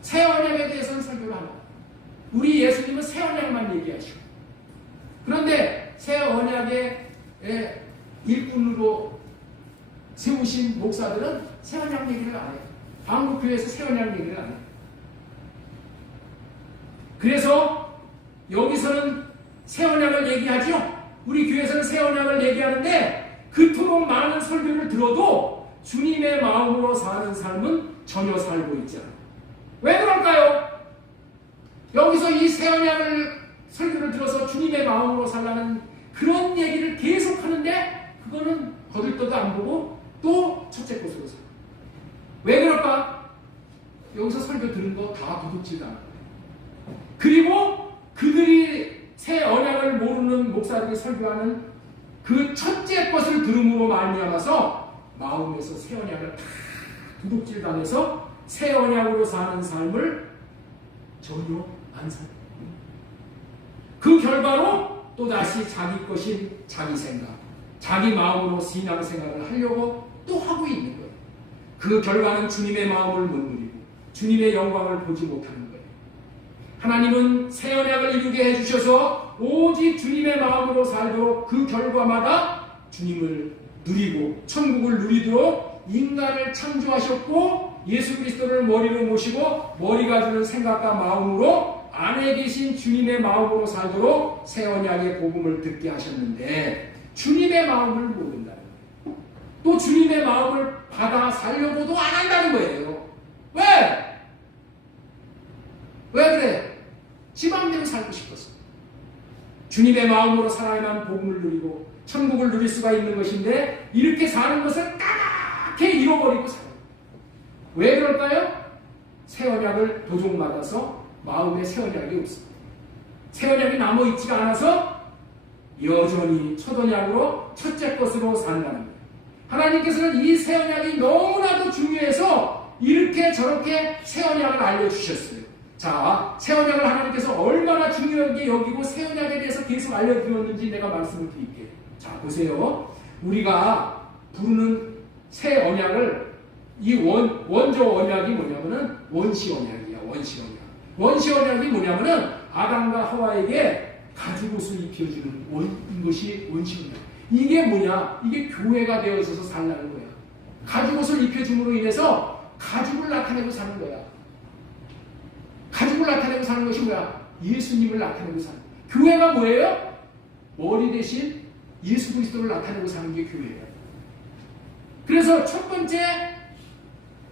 새 언약에 대해서는 설교를 안 해요. 우리 예수님은 새 언약만 얘기하시고, 그런데 새 언약의 일꾼으로 세우신 목사들은 새 언약 얘기를 안 해요. 한국교회에서 새 언약 얘기를 안 해요. 그래서 여기서는 새 언약을 얘기하죠. 우리 교회에서는 새 언약을 얘기하는데 그토록 많은 설교를 들어도 주님의 마음으로 사는 삶은 전혀 살고 있지 않아요. 왜 그럴까요? 여기서 이 새 언약을 설교를 들어서 주님의 마음으로 살라는 그런 얘기를 계속 하는데 그거는 거들떠도 안 보고 또 첫째 것으로 살아요. 왜 그럴까? 여기서 설교 들은 거 다 도둑질도 안 해요. 그리고 그들이 새 언약을 모르는 목사들이 설교하는 그 첫째 것을 들음으로 말미암아서 마음에서 새 언약을 다 도둑질 당해서 새 언약으로 사는 삶을 전혀 안 살아요. 그 결과로 또다시 자기 것인 자기 생각, 자기 마음으로 신앙생활을 하려고 또 하고 있는 거예요. 그 결과는 주님의 마음을 못 누리고 주님의 영광을 보지 못하는 거예요. 하나님은 새 언약을 이루게 해주셔서 오직 주님의 마음으로 살도록 그 결과마다 주님을 누리고 천국을 누리도록 인간을 창조하셨고 예수 그리스도를 머리로 모시고 머리가 주는 생각과 마음으로 안에 계신 주님의 마음으로 살도록 새 언약의 복음을 듣게 하셨는데 주님의 마음을 모른다는 거예요. 또 주님의 마음을 받아 살려고도 안 한다는 거예요. 왜? 왜 그래? 지 마음대로 살고 싶었어. 주님의 마음으로 살아야만 복음을 누리고 천국을 누릴 수가 있는 것인데 이렇게 사는 것을 까맣게 잃어버리고 살아요. 왜 그럴까요? 새 언약을 도종받아서 마음에 새 언약이 없습니다. 새 언약이 남아있지가 않아서 여전히 첫 언약으로 첫째 것으로 산다는 거예요. 하나님께서는 이 새 언약이 너무나도 중요해서 이렇게 저렇게 새 언약을 알려주셨어요. 자, 새 언약을 하나님께서 얼마나 중요하게 여기고 새 언약에 대해서 계속 알려드렸는지 내가 말씀을 드릴게요. 자, 보세요. 우리가 부르는 새 언약을 이 원조 언약이 뭐냐면은 원시 언약이야. 원시 언약. 원시 언약이 뭐냐면은 아담과 하와에게 가죽옷을 입혀주는 것이 원시 언약. 이게 뭐냐? 이게 교회가 되어져서 살라는 거야. 가죽옷을 입혀줌으로 인해서 가죽을 나타내고 사는 거야. 가죽을 나타내고 사는 것이 뭐야? 예수님을 나타내고 사는 거야. 교회가 뭐예요? 머리 대신 예수 그리스도를 나타내고 사는 게 교회예요. 그래서 첫 번째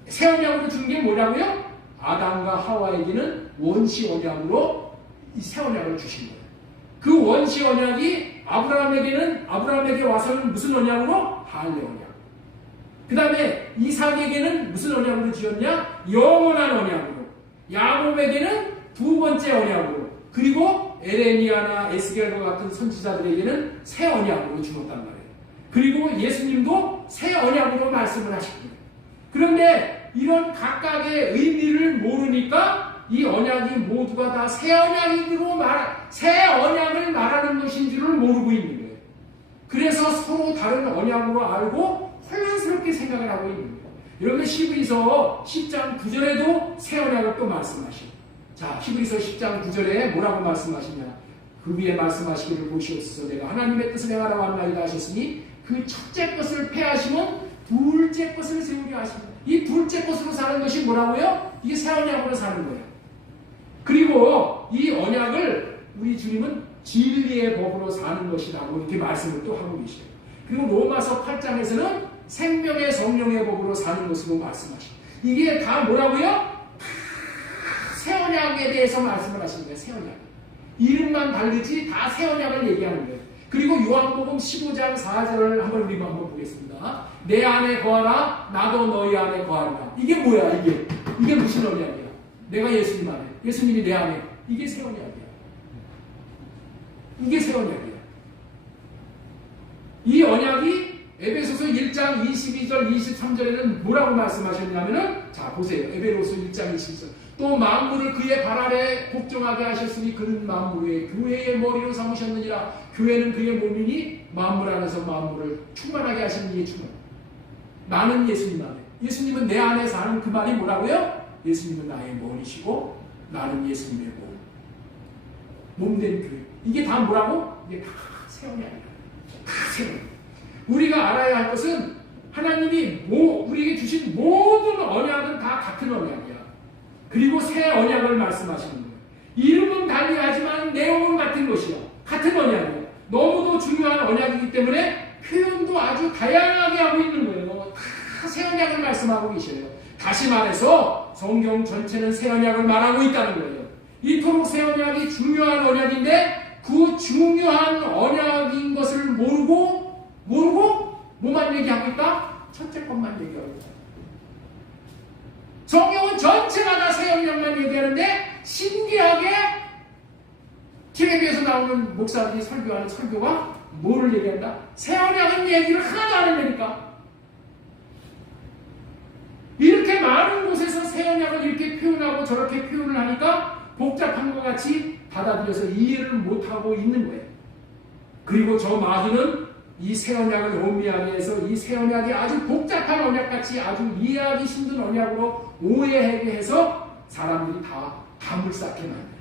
새 언약으로 준 게 뭐냐고요? 아담과 하와에게는 원시 언약으로 이 새 언약을 주신 거예요. 그 원시 언약이 아브라함에게 와서는 무슨 언약으로? 할례 언약. 그 다음에 이삭에게는 무슨 언약으로 지었냐? 영원한 언약으로. 야곱에게는 두 번째 언약으로. 그리고 에레미야나 에스겔과 같은 선지자들에게는 새 언약으로 주었단 말이에요. 그리고 예수님도 새 언약으로 말씀을 하십니다. 그런데 이런 각각의 의미를 모르니까 이 언약이 모두가 다 새 언약을 말하는 것인 줄을 모르고 있는 거예요. 그래서 서로 다른 언약으로 알고 혼란스럽게 생각을 하고 있는 거예요. 여러분 히브리서 10장 9절에도 새 언약을 또 말씀하시고, 자, 히브리서 10장 9절에 뭐라고 말씀하시냐? 그 위에 말씀하시기를 보시옵소서. 내가 하나님의 뜻을 행하라고 한나이다 하셨으니 그 첫째 것을 폐하시면 둘째 것을 세우려 하십니다. 이 둘째 것으로 사는 것이 뭐라고요? 이게 새 언약으로 사는 거예요. 그리고 이 언약을 우리 주님은 진리의 법으로 사는 것이라고 이렇게 말씀을 또 하고 계셔요. 그리고 로마서 8장에서는 생명의 성령의 법으로 사는 것으로 말씀하시고, 이게 다 뭐라고요? 새 언약에 대해서 말씀을 하시는 거예요. 새 언약. 이름만 다르지 다 새 언약을 얘기하는 거예요. 그리고 요한복음 15장 4절을 한번 보겠습니다. 내 안에 거하라 나도 너희 안에 거하리라. 이게 뭐야? 이게 무슨 언약이야? 내가 예수님 안에, 예수님이 내 안에. 이게 새 언약이야. 이게 새 언약이야. 이 언약이 에베소서 1장 22절 23절에는 뭐라고 말씀하셨냐면은, 자 보세요. 에베소서 1장 22절. 또 만물을 그의 발 아래 복종하게 하셨으니 그는 만물의 교회의 머리로 삼으셨느니라. 교회는 그의 몸이니 만물 안에서 만물을 충만하게 하시는 이의 충만. 나는 예수님 안에. 예수님은 내 안에 사는 그 말이 뭐라고요? 예수님은 나의 머리시고 나는 예수님의 몸된 교회. 이게 다 뭐라고? 이게 다 새 언약이야. 다 새 언약. 우리가 알아야 할 것은 하나님이 우리에게 주신 모든 언약은 다 같은 언약이야. 그리고 새 언약을 말씀하시는 거예요. 이름은 달리하지만 내용은 같은 것이야. 같은 언약이야. 너무도 중요한 언약이기 때문에 표현도 아주 다양하게 하고 있는 거예요. 다 새 언약을 말씀하고 계셔요. 다시 말해서 성경 전체는 새 언약을 말하고 있다는 거예요. 이토록 새 언약이 중요한 언약인데 그 중요한 언약인 것을 모르고 뭐만 얘기하고 있다? 첫째 것만 얘기하고 있다. 성경은 전체가 다 새 언약만 얘기하는데 신기하게 텔레비에서 나오는 목사들이 설교하는 설교가 뭐를 얘기한다? 새 언약은 얘기를 하나도 안 한다니까. 이렇게 많은 곳에서 새 언약을 이렇게 표현하고 저렇게 표현을 하니까 복잡한 것 같이 받아들여서 이해를 못하고 있는 거예요. 그리고 저 마귀는 이 새 언약을 음미하게 해서 이 새 언약이 아주 복잡한 언약같이 아주 이해하기 힘든 언약으로 오해하게 해서 사람들이 다 담을 쌓게 만들어요.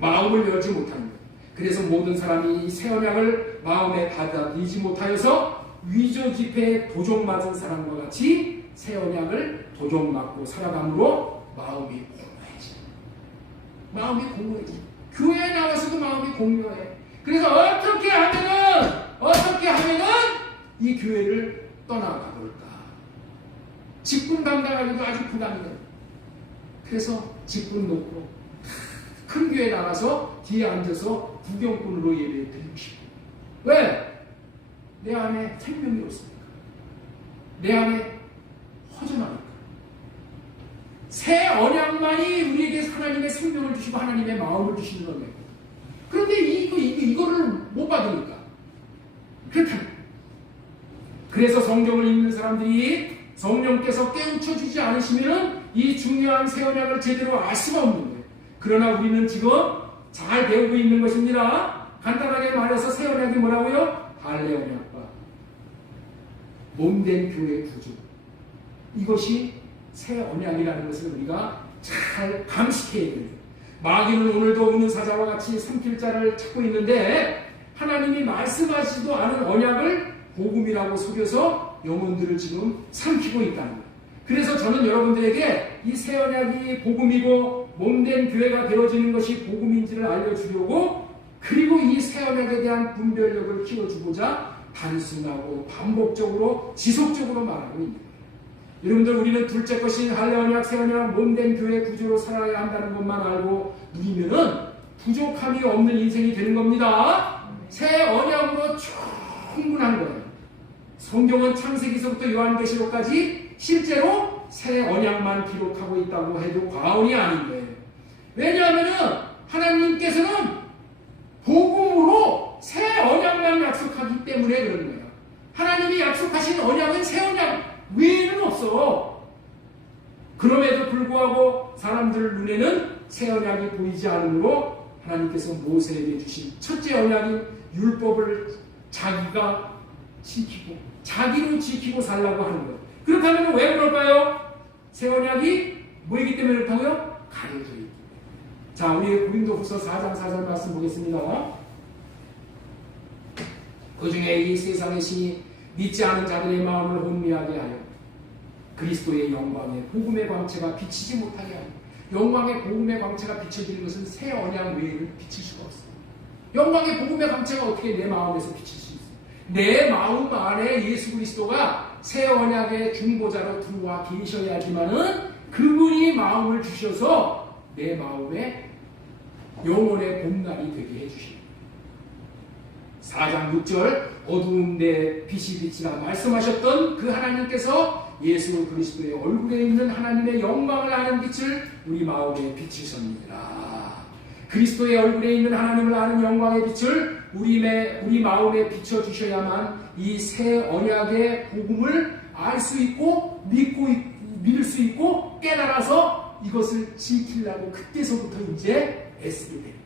마음을 열지 못하는 거예요. 그래서 모든 사람이 이 새 언약을 마음에 받아들이지 못하여서 위조 지폐에 도적맞은 사람과 같이 새 언약을 도적맞고 살아감으로 마음이 공허해져. 마음이 공허해져. 교회에 나와서도 마음이 공허해. 그래서 어떻게 하면은 이 교회를 떠나가 볼까? 직분 감당하기도 아주 부담이 돼. 그래서 직분 놓고 큰 교회 나가서 뒤에 앉아서 구경꾼으로 예배 드리고 싶어. 왜? 내 안에 생명이 없으니까. 내 안에 허전하니까. 새 언약만이 우리에게 하나님의 생명을 주시고 하나님의 마음을 주시는 거예요. 그런데 이거를 못 받으니까. 그렇다. 그래서 성경을 읽는 사람들이 성령께서 깨우쳐 주지 않으시면 이 중요한 새 언약을 제대로 알 수가 없는 거예요. 그러나 우리는 지금 잘 배우고 있는 것입니다. 간단하게 말해서 새 언약이 뭐라고요? 할례 언약과 몸된 교회 구조, 이것이 새 언약이라는 것을 우리가 잘 감식해야 돼요. 마귀는 오늘도 없는 사자와 같이 삼킬 자를 찾고 있는데 하나님이 말씀하시지도 않은 언약을 복음이라고 속여서 영혼들을 지금 삼키고 있다는 거예요. 그래서 저는 여러분들에게 이 새 언약이 복음이고 몸된 교회가 되어지는 것이 복음인지를 알려주려고, 그리고 이 새 언약에 대한 분별력을 키워주고자 단순하고 반복적으로 지속적으로 말하고 있는 거예요. 여러분들, 우리는 둘째 것인 할례 언약, 새 언약, 몸된 교회 구조로 살아야 한다는 것만 알고 누리면은 부족함이 없는 인생이 되는 겁니다. 새 언약으로 충분한 거예요. 성경은 창세기서부터 요한계시록까지 실제로 새 언약만 기록하고 있다고 해도 과언이 아닌 거예요. 왜냐하면은 하나님께서는 복음으로 새 언약만 약속하기 때문에 그런 거예요. 하나님이 약속하신 언약은 새 언약 외에는 없어. 그럼에도 불구하고 사람들 눈에는 새 언약이 보이지 않으므로 하나님께서 모세에게 주신 첫째 언약인 율법을 자기가 지키고 자기로 지키고 살라고 하는 거예요. 그렇다면 왜 그럴까요? 새 언약이 뭐이기 때문에 그렇다고요? 가려져 있기 때문에. 자, 우리 고린도후서 4장 4절 말씀 보겠습니다. 그 중에 이 세상의 신이 믿지 않은 자들의 마음을 혼미하게 하여 그리스도의 영광의 복음의 광채가 비치지 못하게 하여. 영광의 복음의 광채가 비춰지는 것은 새 언약 외에는 비칠 수가 없어요. 영광의 복음의 광채가 어떻게 내 마음에서 비칠 수 있어요? 내 마음 안에 예수 그리스도가 새 언약의 중보자로 들어와 계셔야지만은 그분이 마음을 주셔서 내 마음에 영혼의 봄날이 되게 해주십니다. 4장 6절 어두운데 빛이 비치라 말씀하셨던 그 하나님께서 예수 그리스도의 얼굴에 있는 하나님의 영광을 아는 빛을 우리 마음에 비추셨느니라. 그리스도의 얼굴에 있는 하나님을 아는 영광의 빛을 우리 마음에 비춰주셔야만 이 새 언약의 복음을 알 수 있고 믿을 수 있고 깨달아서 이것을 지키려고 그때서부터 이제 애쓰게 됩니다.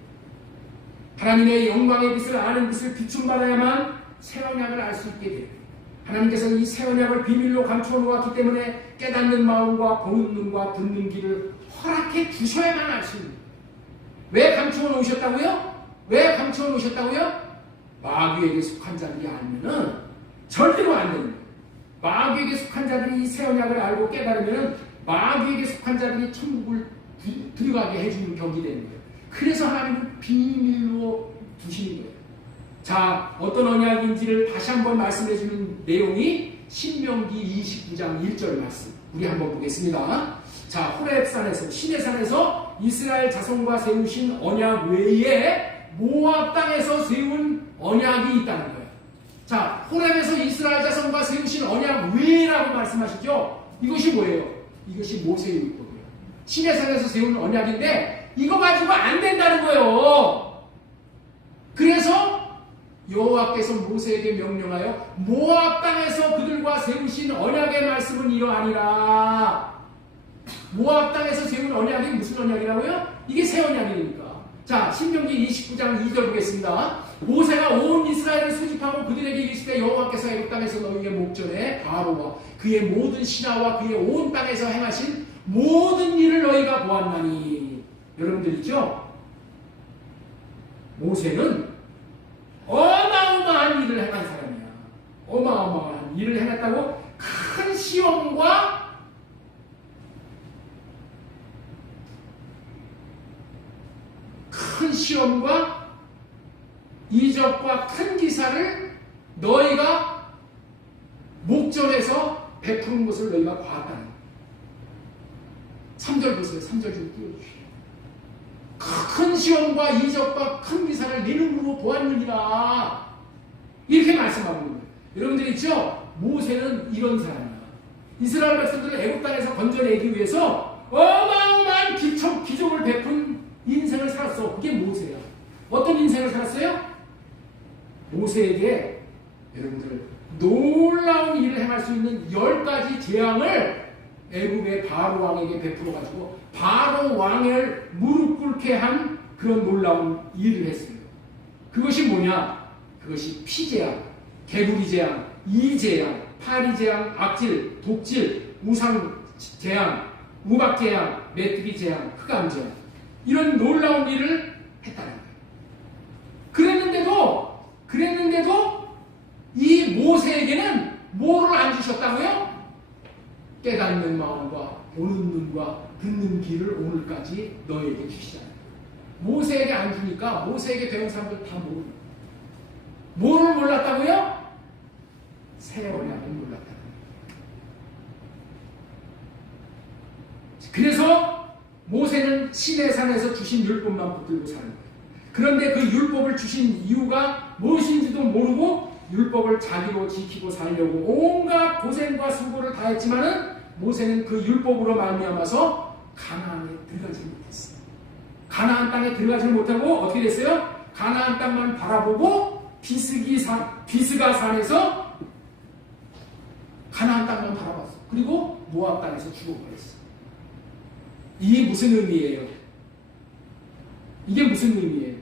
하나님의 영광의 빛을 아는 빛을 비춤받아야만 새 언약을 알 수 있게 됩니다. 하나님께서 이 새 언약을 비밀로 감추어 놓았기 때문에 깨닫는 마음과 보는 눈과 듣는 귀를 허락해 주셔야만 알 수 있는 거예요. 왜 감추어 놓으셨다고요? 왜 감추어 놓으셨다고요? 마귀에게 속한 자들이 알면은 절대로 안 되는 거예요. 마귀에게 속한 자들이 이 새 언약을 알고 깨달으면은 마귀에게 속한 자들이 천국을 들어가게 해주는 격이 되는 거예요. 그래서 하나님은 비밀로 두시는 거예요. 자, 어떤 언약인지를 다시 한번 말씀해 주는 내용이 신명기 29장 1절 말씀. 우리 한번 보겠습니다. 자, 호렙산에서, 시내산에서 이스라엘 자손과 세우신 언약 외에 모압 땅에서 세운 언약이 있다는 거예요. 자, 호렙에서 이스라엘 자손과 세우신 언약 외라고 말씀하시죠? 이것이 뭐예요? 이것이 모세의 율법이에요. 시내산에서 세운 언약인데 이거 가지고 안 된다는 거예요. 그래서 여호와께서 모세에게 명령하여 모압 땅에서 그들과 세우신 언약의 말씀은 이러하니라. 모압 땅에서 세운 언약이 무슨 언약이라고요? 이게 새 언약이니까. 자, 신명기 29장 2절 보겠습니다. 모세가 온 이스라엘을 수집하고 그들에게 이르시되 여호와께서 애굽 땅에서 너희에게 목전에 바로와 그의 모든 신하와 그의 온 땅에서 행하신 모든 일을 너희가 보았나니. 여러분들 있죠? 모세는 어마어마한 일을 행한 사람이야. 어마어마한 일을 행했다고. 큰 시험과 이적과 큰 기사를 너희가 목전에서 베푸는 것을 너희가 봤다는 거야. 3절 보세요. 3절 좀 띄워주시오. 큰 시험과 이적과 큰 기사를 내 눈으로 보았느니라. 이렇게 말씀하고 있는 거예요. 여러분들 있죠? 모세는 이런 사람이야. 이스라엘 백성들을 애굽 땅에서 건져내기 위해서 어마어마한 기적을 베푼 인생을 살았어. 그게 모세야. 어떤 인생을 살았어요? 모세에게 여러분들 놀라운 일을 행할 수 있는 10가지 재앙을 애굽의 바로 왕에게 베풀어 가지고 바로 왕을 무릎 꿇게 한 그런 놀라운 일을 했어요. 그것이 뭐냐? 그것이 피재앙, 개구리 재앙, 이재앙, 파리재앙, 악질, 독질, 우상재앙, 우박재앙, 메뚜기 재앙, 흑암재앙, 이런 놀라운 일을 했다는 거예요. 그랬는데도 이 모세에게는 뭐를 안 주셨다고요? 깨닫는 마음과 보는 눈과 듣는 귀를 오늘까지 너에게 주시잖아요. 모세에게 안 주니까 모세에게 배운 사람들 다 모르는 거예요. 뭐를 몰랐다고요? 새 언약을 몰랐다는 거예요. 그래서 모세는 시내산에서 주신 율법만 붙들고 사는 거예요. 그런데 그 율법을 주신 이유가 무엇인지도 모르고 율법을 자기로 지키고 살려고 온갖 고생과 수고를 다했지만은 모세는 그 율법으로 말미암아서 가나안에 들어가지 못했어요. 가나안 땅에 들어가지 못하고 어떻게 됐어요? 가나안 땅만 바라보고 비스가 산에서 가나안 땅만 바라봤어. 그리고 모압 땅에서 죽어버렸어. 이게 무슨 의미예요? 이게 무슨 의미예요?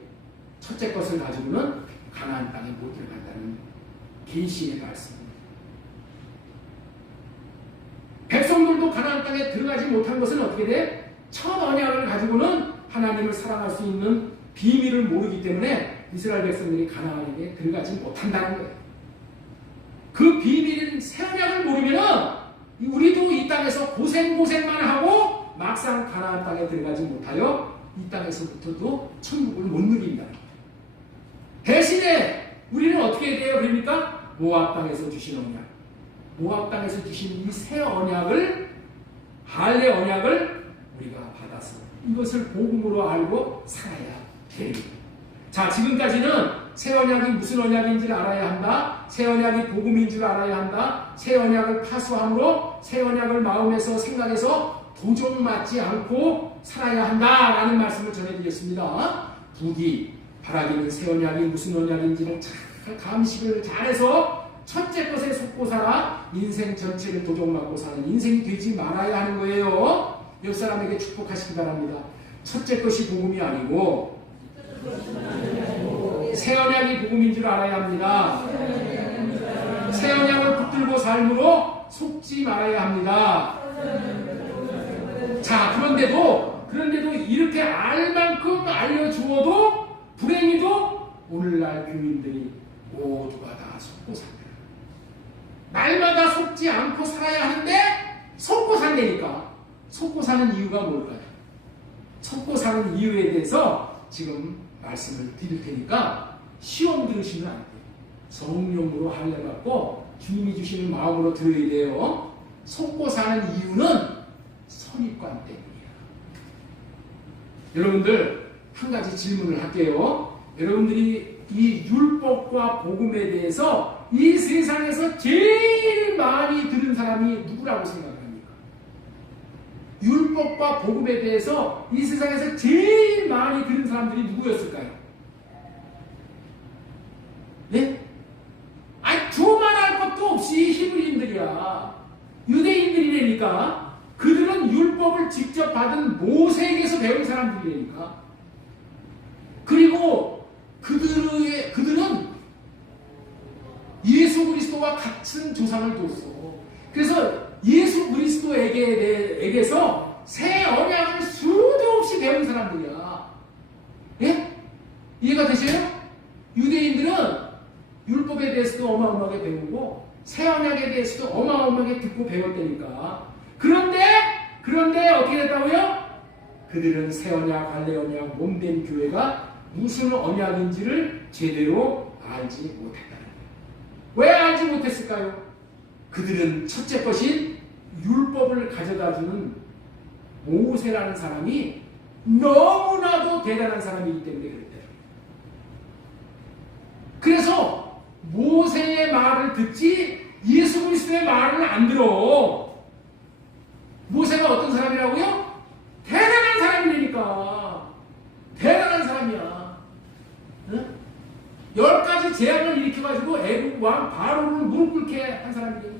첫째 것을 가지고는 가나안 땅에 못 들어간다는 계시의 말씀입니다. 백성들도 가나안 땅에 들어가지 못한 것은 어떻게 돼? 첫 언약을 가지고는 하나님을 사랑할 수 있는 비밀을 모르기 때문에 이스라엘 백성들이 가나안에 들어가지 못한다는 거예요. 그 비밀인 새 언약을 모르면 우리도 이 땅에서 고생만 하고 막상 가나안 땅에 들어가지 못하여 이 땅에서부터도 천국을 못 누린다. 대신에 우리는 어떻게 돼요? 그러니까 모압 땅에서 주신 언약, 모압 땅에서 주신 이 새 언약을, 할례 언약을 우리가 받아서 이것을 복음으로 알고 살아야 됩니다. 자, 지금까지는 새 언약이 무슨 언약인지를 알아야 한다. 새 언약이 복음인 줄 알아야 한다. 새 언약을 파수함으로 새 언약을 마음에서 생각해서 도적맞지 않고 살아야 한다라는 말씀을 전해드렸습니다. 부디 바라기는 새 언약이 무슨 언약인지를 잘 감식을 잘해서 첫째 것에 속고 살아 인생 전체를 도적맞고 사는 인생이 되지 말아야 하는 거예요. 옆 사람에게 축복하시기 바랍니다. 첫째 것이 복음이 아니고 새 언약이 복음인 줄 알아야 합니다. 새 언약을 붙들고 삶으로 속지 말아야 합니다. 자, 그런데도 이렇게 알 만큼 알려주어도 불행히도 오늘날 교인들이 모두가 다 속고 산다. 날마다 속지 않고 살아야 하는데 속고 산다니까. 속고 사는 이유가 뭘까요? 속고 사는 이유에 대해서 지금 말씀을 드릴 테니까 시험 들으시면 안 돼요. 성령으로 할례 받고 주님이 주시는 마음으로 들어야 돼요. 속고 사는 이유는 선입관 때문이야. 여러분들 한 가지 질문을 할게요. 여러분들이 이 율법과 복음에 대해서 이 세상에서 제일 많이 들은 사람이 누구라고 생각합니까? 율법과 복음에 대해서 이 세상에서 제일 많이 들은 사람들이 누구였을까요? 네? 아니, 두말할 것도 없이 히브리인들이야. 유대인들이라니까. 그들은 율법을 직접 받은 모세에게서 배운 사람들이라니까. 그리고 그들은 예수 그리스도와 같은 조상을 뒀어. 그래서 예수 그리스도에게서 새 언약을 수도 없이 배운 사람들이야. 예? 이해가 되세요? 유대인들은 율법에 대해서도 어마어마하게 배우고 새 언약에 대해서도 어마어마하게 듣고 배웠다니까. 그런데 어떻게 됐다고요? 그들은 새 언약, 할례 언약, 몸된 교회가 무슨 언약인지를 제대로 알지 못했다는 거예요. 왜 알지 못했을까요? 그들은 첫째 것인 율법을 가져다주는 모세라는 사람이 너무나도 대단한 사람이기 때문에 그랬대요. 그래서 모세의 말을 듣지 예수 그리스도의 말을 안 들어. 모세가 어떤 사람이라고요? 대단한 사람이니까. 대단한 사람이야. 응? 10가지 재앙을 일으켜가지고 애국 왕 바로를 무릎 꿇게 한 사람이니까.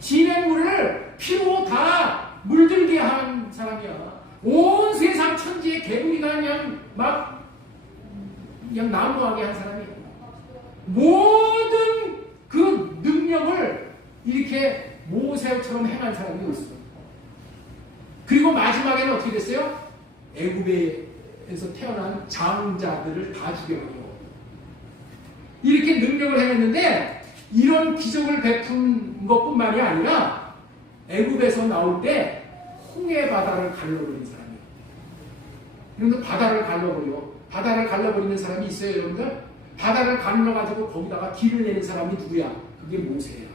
진행물을 피로 다 물들게 한 사람이야. 온 세상 천지의 개구리가 그냥 난무하게 한 사람이야. 모든 그 능력을 이렇게 모세처럼 행한 사람이 있어. 그리고 마지막에는 어떻게 됐어요? 애굽에서 태어난 장자들을 다 죽여버려. 이렇게 능력을 행했는데 이런 기적을 베푼 것뿐만이 아니라 애굽에서 나올 때 홍해 바다를 갈라버린 사람이에요. 여러분들 바다를 갈라버려. 바다를 갈라버리는 사람이 있어요, 여러분들? 바다를 갈라가지고 거기다가 길을 내는 사람이 누구야? 그게 모세야.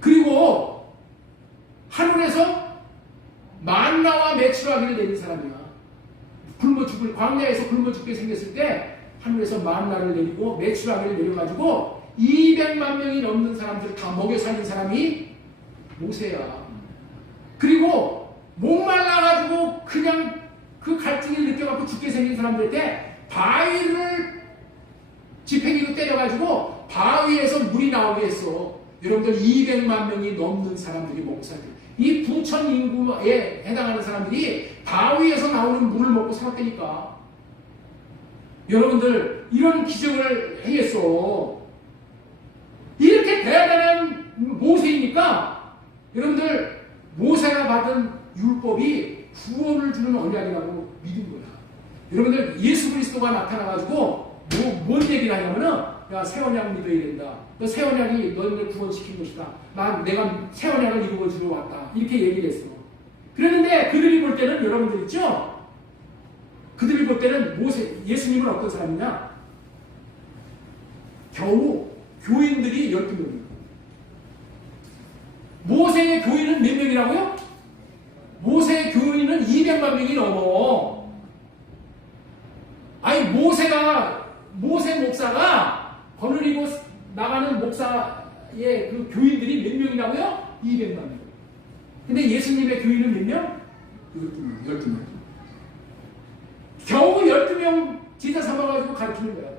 그리고 하늘에서 만나와 메추라기를 내는 사람이야. 광야에서 굶어 죽게 생겼을 때 하늘에서 만나를 내리고 메추라기를 내려가지고 200만 명이 넘는 사람들을 다 먹여 살린 사람이 모세야. 그리고 목말라가지고 그냥 그 갈증을 느껴갖고 죽게 생긴 사람들한테 바위를 지팡이로 때려가지고 바위에서 물이 나오게 했어. 여러분들 200만 명이 넘는 사람들이 먹고 살고, 이 부천 인구에 해당하는 사람들이 바위에서 나오는 물을 먹고 살았다니까. 여러분들 이런 기적을 행했어. 이렇게 대단한 모세이니까 여러분들 모세가 받은 율법이 구원을 주는 언약이라고 믿은 거야. 여러분들 예수 그리스도가 나타나가지고 뭔 얘기를 하냐면은, 야, 새 언약 믿어야 된다. 너 새 언약이 너희를 구원시킨 것이다. 내가 새 언약을 이루어주러 왔다. 이렇게 얘기를 했어. 그랬는데 그들이 볼 때는, 여러분들 있죠? 그들이 볼 때는 예수님은 어떤 사람이냐? 겨우 교인들이 12명이에요. 모세의 교인은 몇 명이라고요? 모세의 교인은 200만 명이 넘어. 아니, 모세 목사가 거느리고 나가는 목사의 그 교인들이 몇 명이라고요? 200만 명. 근데 예수님의 교인은 몇 명? 12명. 겨우 12명 제자 삼아가지고 가르치는 거야.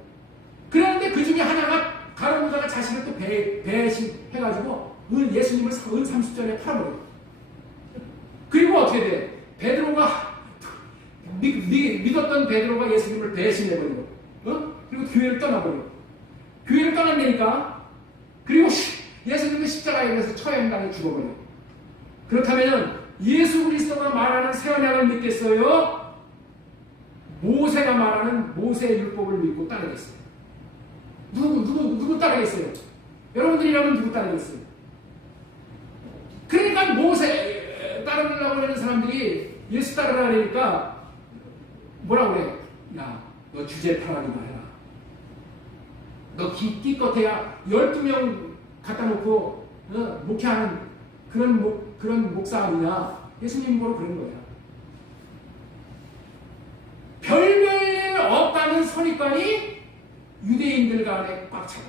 그런데 그 중에 하나가 가룟유다가 자신을 또 배신해가지고 예수님을 은 30전에 팔아버려. 그리고 어떻게 돼? 베드로가 믿었던 베드로가 예수님을 배신해버리고, 그리고 교회를 떠나버려. 교회를 떠난다니까. 그리고 예수님은 십자가에 의해서 처형당해 죽어버려. 그렇다면 예수 그리스도가 말하는 새 언약을 믿겠어요? 모세가 말하는 모세의 율법을 믿고 따르겠어요? 누구 따르겠어요? 여러분들이라면 누구 따르겠어요? 그러니까 모세 따르려고 하는 사람들이 예수 따르라니까 뭐라고 그래? 야, 너 주제 파라리마 해라. 너 기껏해야 12명 갖다 놓고 목회하는 그런 목사 아니냐? 예수님 보러 그런 거야. 별별 없다는 선입관이 유대인들 간에 꽉 차요.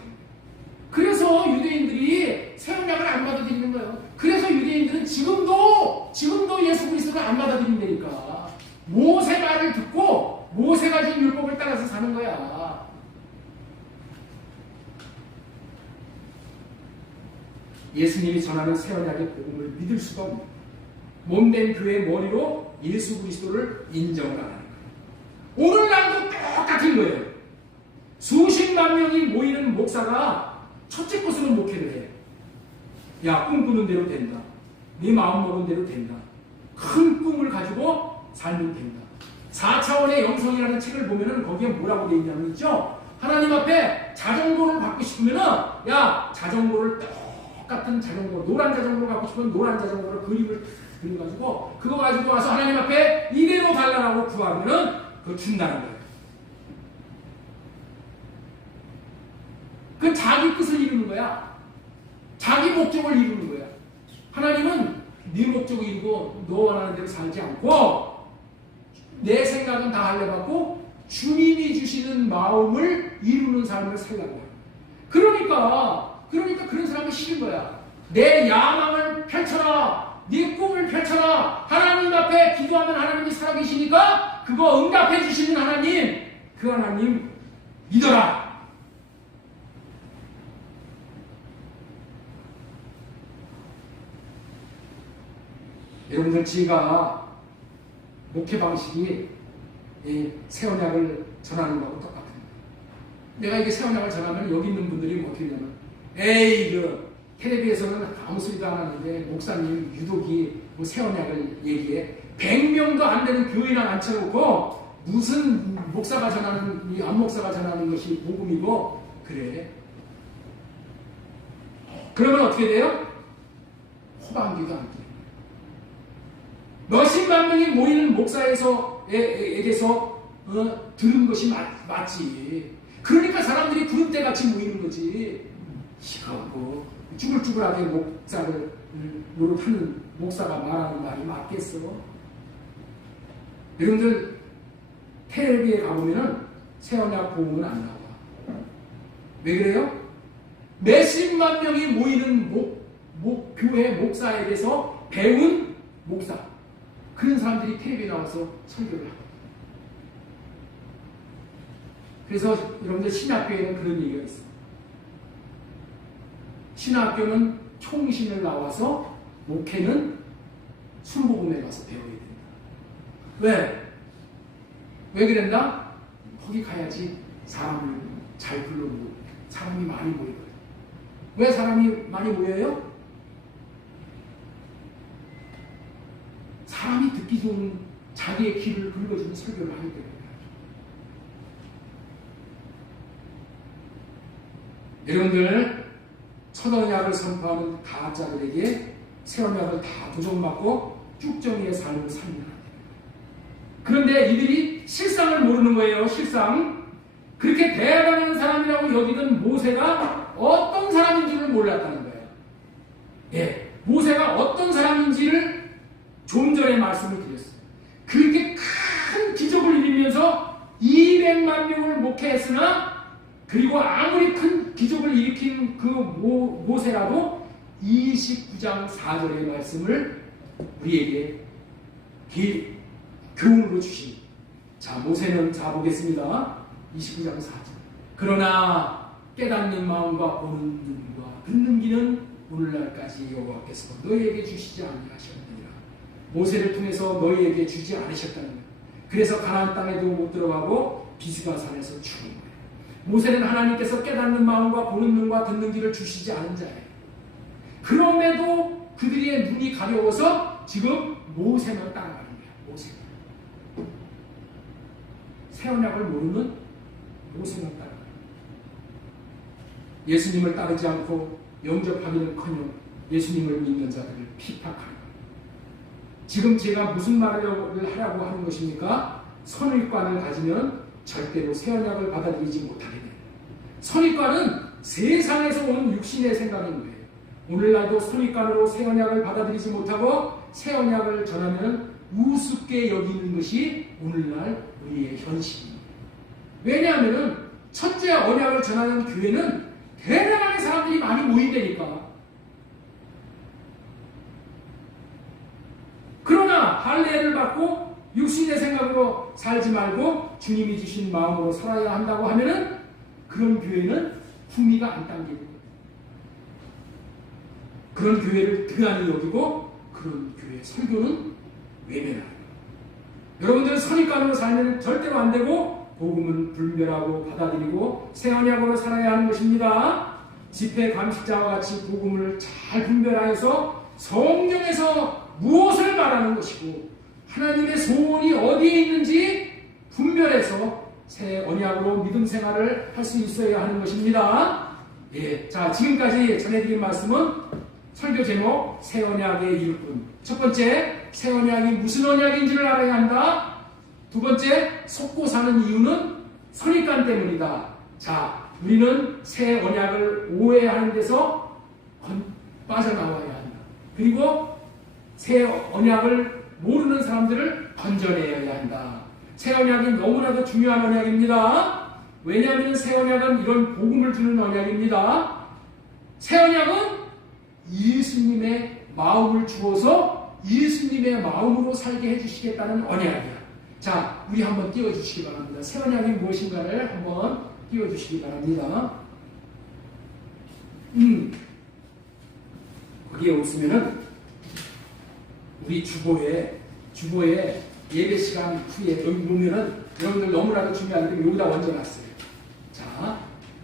그래서 유대인들이 새 언약을 안 받아들이는 거예요. 그래서 유대인들은 지금도 예수 그리스도를 안 받아들인다니까. 모세 말을 듣고 모세가 준 율법을 따라서 사는 거야. 예수님이 전하는 새 언약의 복음을 믿을 수가 없는 거예요. 몸된 교회의 머리로 예수 그리스도를 인정을 안 하는 거예요. 오늘날도 똑같은 거예요. 수십만 명이 모이는 목사가 첫째 것으로 목회를 해. 야, 꿈꾸는 대로 된다. 네 마음 먹은 대로 된다. 큰 꿈을 가지고 살면 된다. 4차원의 영성이라는 책을 보면은 거기에 뭐라고 되어 있냐면 있죠? 하나님 앞에 자전거를 받고 싶으면은, 야, 자전거를 똑같은 자전거, 노란 자전거를 갖고 싶으면 노란 자전거를 그림을 그려가지고 그거 가지고 와서 하나님 앞에 이대로 달라고 구하면은 그거 준다는 거예요. 그 자기 뜻을 이루는 거야. 자기 목적을 이루는 거야. 하나님은 네 목적을 이루고 너 원하는 대로 살지 않고 내 생각은 다 하려고 주님이 주시는 마음을 이루는 삶을 살라고 해요. 그러니까 그런 사람은 싫은 거야. 내 야망을 펼쳐라. 네 꿈을 펼쳐라. 하나님 앞에 기도하면 하나님이 살아계시니까 그거 응답해 주시는 하나님, 그 하나님 믿어라. 여러분들 제가 목회 방식이 새 언약을 전하는 거하고 똑같아요. 내가 이게 새 언약을 전하면 여기 있는 분들이 뭐 어떻게 되냐면 에이 텔레비에서는 아무 소리도 안 하는데 목사님 유독이 뭐 새 언약을 얘기해 100명도 안 되는 교인을 앉혀놓고 무슨 목사가 전하는 이 안목사가 전하는 것이 복음이고 그래. 그러면 어떻게 돼요? 호방기도 안 돼요. 몇십만 명이 모이는 목사에게서 들은 것이 맞지. 그러니까 사람들이 구름대같이 모이는 거지. 시끄럽고 쭈글쭈글하게 목사를 노릇하는 목사가 말하는 말이 맞겠어? 여러분들 텔레비에 가보면은 새 언약 복음은 안 나와. 왜 그래요? 몇십만 명이 모이는 교회 목사에게서 배운 목사, 그런 사람들이 텔레비에 나와서 설교를 하고. 그래서 여러분들 신학교에는 그런 얘기가 있어요. 신학교는 총신을 나와서 목회는 순복음에 가서 배워야 된다. 왜? 왜 그랬나? 거기 가야지 사람을 잘 불러오고 사람이 많이 모이거든요. 왜 사람이 많이 모여요? 사람이 듣기 좋은 자기의 귀를 긁어주는 설교를 하기 때문에. 여러분들 첫 언약을 선포하는 가짜들에게 새 언약을 다 도전받고 쭉정이의 삶을 살면 안 돼요. 그런데 이들이 실상을 모르는 거예요. 실상. 그렇게 대단한 사람이라고 여기던 모세가 어떤 사람인 줄을 몰랐다는 거예요. 예, 모세가 어떤 사람인지를 좀 전에 말씀을 드렸어요. 그렇게 큰 기적을 이루면서 200만 명을 목회했으나 그리고 아무리 큰 기적을 일으킨 그 모세라도 29장 4절의 말씀을 우리에게 교훈으로 주신. 자, 모세는 자 보겠습니다. 29장 4절. 그러나 깨닫는 마음과 보는 눈과 듣는 귀는 오늘날까지 여호와께서 너희에게 주시지 아니하셨느니라. 모세를 통해서 너희에게 주지 않으셨다는 거예요. 그래서 가나안 땅에도 못 들어가고 비스가 산에서 죽은 거예요. 모세는 하나님께서 깨닫는 마음과 보는 눈과 듣는 귀를 주시지 않은 자예요. 그럼에도 그들의 눈이 가려워서 지금 모세만 따라가는 거예요. 모세만. 새 언약을 모르는 모세만 따라가요. 예수님을 따르지 않고 영접하기는커녕 예수님을 믿는 자들을 핍박하는 거예요. 지금 제가 무슨 말을 하라고 하는 것입니까? 선입관을 가지면 절대로 새 언약을 받아들이지 못하게 돼요. 선입관은 세상에서 오는 육신의 생각인 거예요. 오늘날도 선입관으로 새 언약을 받아들이지 못하고 새 언약을 전하면 우습게 여기는 것이 오늘날 우리의 현실입니다. 왜냐하면 첫째 언약을 전하는 교회는 대단하게 사람들이 많이 모인다니까. 그러나 할례를 받고 육신의 생각으로 살지 말고 주님이 주신 마음으로 살아야 한다고 하면은 그런 교회는 품위가 안 당기는 거예요. 그런 교회를 등한히 여기고 그런 교회의 설교는 외면하는 거예요. 여러분들은 선입관으로 살면 절대로 안 되고 복음은 분별하고 받아들이고 새 언약으로 살아야 하는 것입니다. 집회 감식자와 같이 복음을 잘 분별하여서 성경에서 무엇을 말하는 것이고 하나님의 소원이 어디에 있는지 분별해서 새 언약으로 믿음 생활을 할 수 있어야 하는 것입니다. 예, 자, 지금까지 전해드린 말씀은 설교 제목 새 언약의 일꾼. 첫 번째, 새 언약이 무슨 언약인지를 알아야 한다. 두 번째, 속고 사는 이유는 선입관 때문이다. 자, 우리는 새 언약을 오해하는 데서 빠져나와야 한다. 그리고 새 언약을 모르는 사람들을 건져내야 한다. 새 언약이 너무나도 중요한 언약입니다. 왜냐하면 새 언약은 이런 복음을 주는 언약입니다. 새 언약은 예수님의 마음을 주어서 예수님의 마음으로 살게 해주시겠다는 언약이야. 자, 우리 한번 띄워주시기 바랍니다. 새 언약이 무엇인가를 한번 띄워주시기 바랍니다. 거기에 없으면은 우리 주보에 예배 시간 후에 여기 보면은 여러분들 너무나도 중요한데 여기다 얹어놨어요. 자,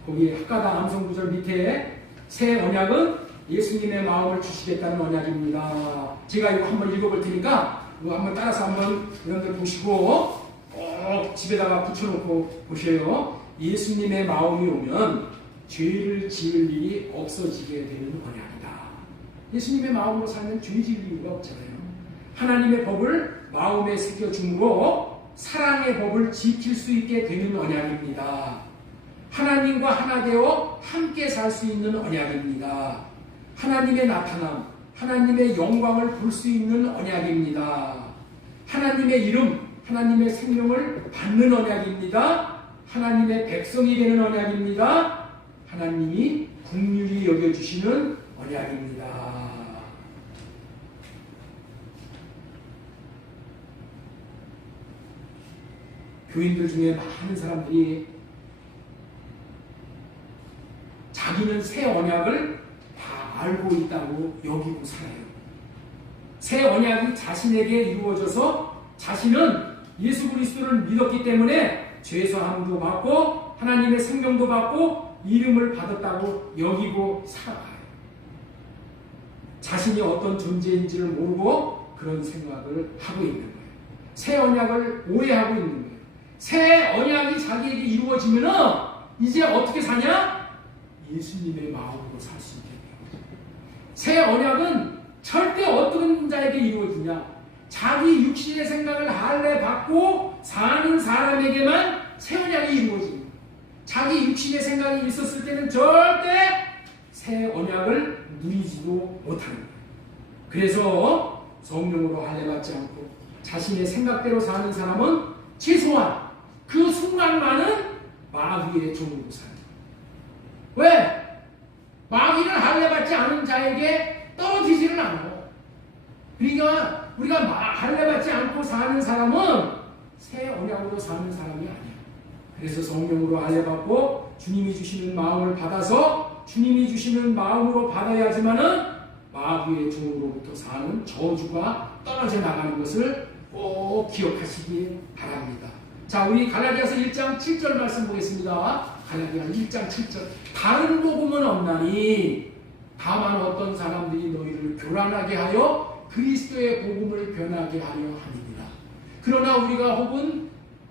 거기 학가당 암송구절 밑에 새 언약은 예수님의 마음을 주시겠다는 언약입니다. 제가 이거 한번 읽어볼 테니까 이거 한번 따라서 한번 여러분들 보시고 꼭 집에다가 붙여놓고 보세요. 예수님의 마음이 오면 죄를 지을 일이 없어지게 되는 언약이다. 예수님의 마음으로 살면 죄 지을 이유가 없잖아요. 하나님의 법을 마음에 새겨줌으로 사랑의 법을 지킬 수 있게 되는 언약입니다. 하나님과 하나 되어 함께 살 수 있는 언약입니다. 하나님의 나타남, 하나님의 영광을 볼 수 있는 언약입니다. 하나님의 이름, 하나님의 생명을 받는 언약입니다. 하나님의 백성이 되는 언약입니다. 하나님이 긍휼히 여겨주시는 언약입니다. 교인들 중에 많은 사람들이 자기는 새 언약을 다 알고 있다고 여기고 살아요. 새 언약이 자신에게 이루어져서 자신은 예수 그리스도를 믿었기 때문에 죄사함도 받고 하나님의 생명도 받고 이름을 받았다고 여기고 살아가요. 자신이 어떤 존재인지를 모르고 그런 생각을 하고 있는 거예요. 새 언약을 오해하고 있는 거예요. 새 언약이 자기에게 이루어지면은 이제 어떻게 사냐? 예수님의 마음으로 살 수 있게 돼요. 새 언약은 절대 어떤 자에게 이루어지냐? 자기 육신의 생각을 할례 받고 사는 사람에게만 새 언약이 이루어집니다. 자기 육신의 생각이 있었을 때는 절대 새 언약을 누리지도 못하는 거예요. 그래서 성령으로 할례 받지 않고 자신의 생각대로 사는 사람은 최소한 그 순간만은 마귀의 종으로 살아요. 왜? 마귀를 할례 받지 않은 자에게 떨어지지는 않아요. 그러니까 우리가 할례 받지 않고 사는 사람은 새 언약으로 사는 사람이 아니에요. 그래서 성령으로 할례 받고 주님이 주시는 마음을 받아서 주님이 주시는 마음으로 받아야지만은 마귀의 종으로부터 사는 저주가 떨어져 나가는 것을 꼭 기억하시기 바랍니다. 자, 우리 갈라디아서 1장 7절 말씀 보겠습니다. 갈라디아 1장 7절. 다른 복음은 없나니 다만 어떤 사람들이 너희를 교란하게 하여 그리스도의 복음을 변하게 하려 함이니라. 그러나 우리가 혹은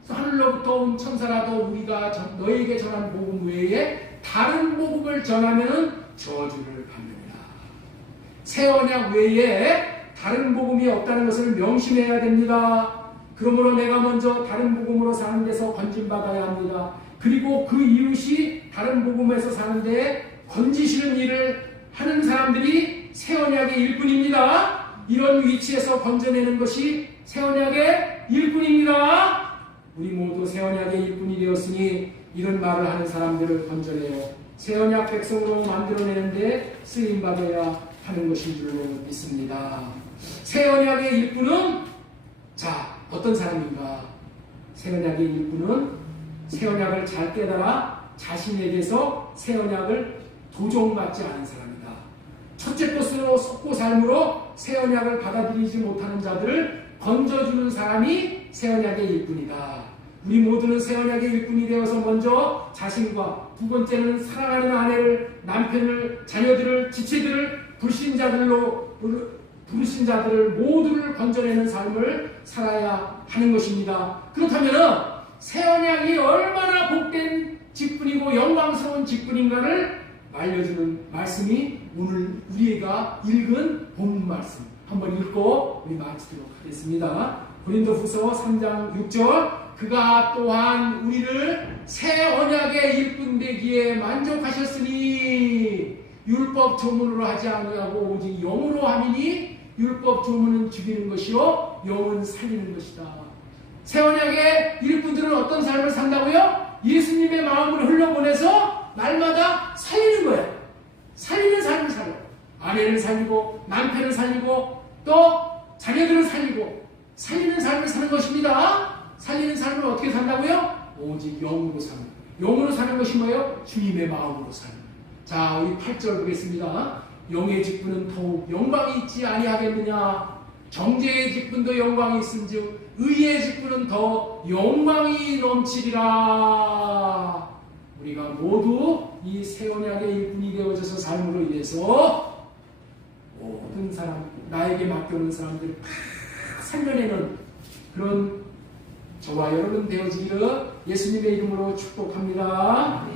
하늘로부터 온 천사라도 우리가 너희에게 전한 복음 외에 다른 복음을 전하면 저주를 받느니라. 새 언약 외에 다른 복음이 없다는 것을 명심해야 됩니다. 그러므로 내가 먼저 다른 복음으로 사는 데서 건짐받아야 합니다. 그리고 그 이웃이 다른 복음에서 사는 데에 건지시는 일을 하는 사람들이 새 언약의 일꾼입니다. 이런 위치에서 건져내는 것이 새 언약의 일꾼입니다. 우리 모두 새 언약의 일꾼이 되었으니 이런 말을 하는 사람들을 건져내요 새 언약 백성으로 만들어내는데 쓰임받아야 하는 것인 줄로 믿습니다. 새 언약의 일꾼은 어떤 사람인가? 새 언약의 일꾼은 새 언약을 잘 깨달아 자신에게서 새 언약을 도종받지 않은 사람이다. 첫째 것으로 속고 삶으로 새 언약을 받아들이지 못하는 자들을 건져주는 사람이 새 언약의 일꾼이다. 우리 모두는 새 언약의 일꾼이 되어서 먼저 자신과 두 번째는 사랑하는 아내를, 남편을, 자녀들을, 지체들을, 불신자들을 모두를 건져내는 삶을 살아야 하는 것입니다. 그렇다면 새 언약이 얼마나 복된 직분이고 영광스러운 직분인가를 알려주는 말씀이 오늘 우리가 읽은 본문 말씀 한번 읽고 우리 마치도록 하겠습니다. 고린도후서 3장 6절 그가 또한 우리를 새 언약의 일꾼 되기에 만족하셨으니 율법 조문으로 하지 아니하고 오직 영으로 함이니 율법 조문은 죽이는 것이요 영은 살리는 것이다. 새 언약의 일꾼들은 어떤 삶을 산다고요? 예수님의 마음을 흘려보내서 날마다 살리는 거예요. 살리는 삶을 살아요. 아내를 살리고 남편을 살리고 또 자녀들을 살리고 살리는 삶을 사는 것입니다. 살리는 삶을 어떻게 산다고요? 오직 영으로 사는 거예요. 영으로 사는 것이 뭐예요? 주님의 마음으로 사는 거예요. 자, 우리 8절 보겠습니다. 영의 직분은 더욱 영광이 있지 아니하겠느냐. 정죄의 직분도 영광이 있은즉 의의 직분은 더 영광이 넘치리라. 우리가 모두 이 새 언약의 일꾼이 되어져서 삶으로 인해서 모든 사람, 나에게 맡겨오는 사람들 다 살려내는 그런 저와 여러분 되어지기를 예수님의 이름으로 축복합니다.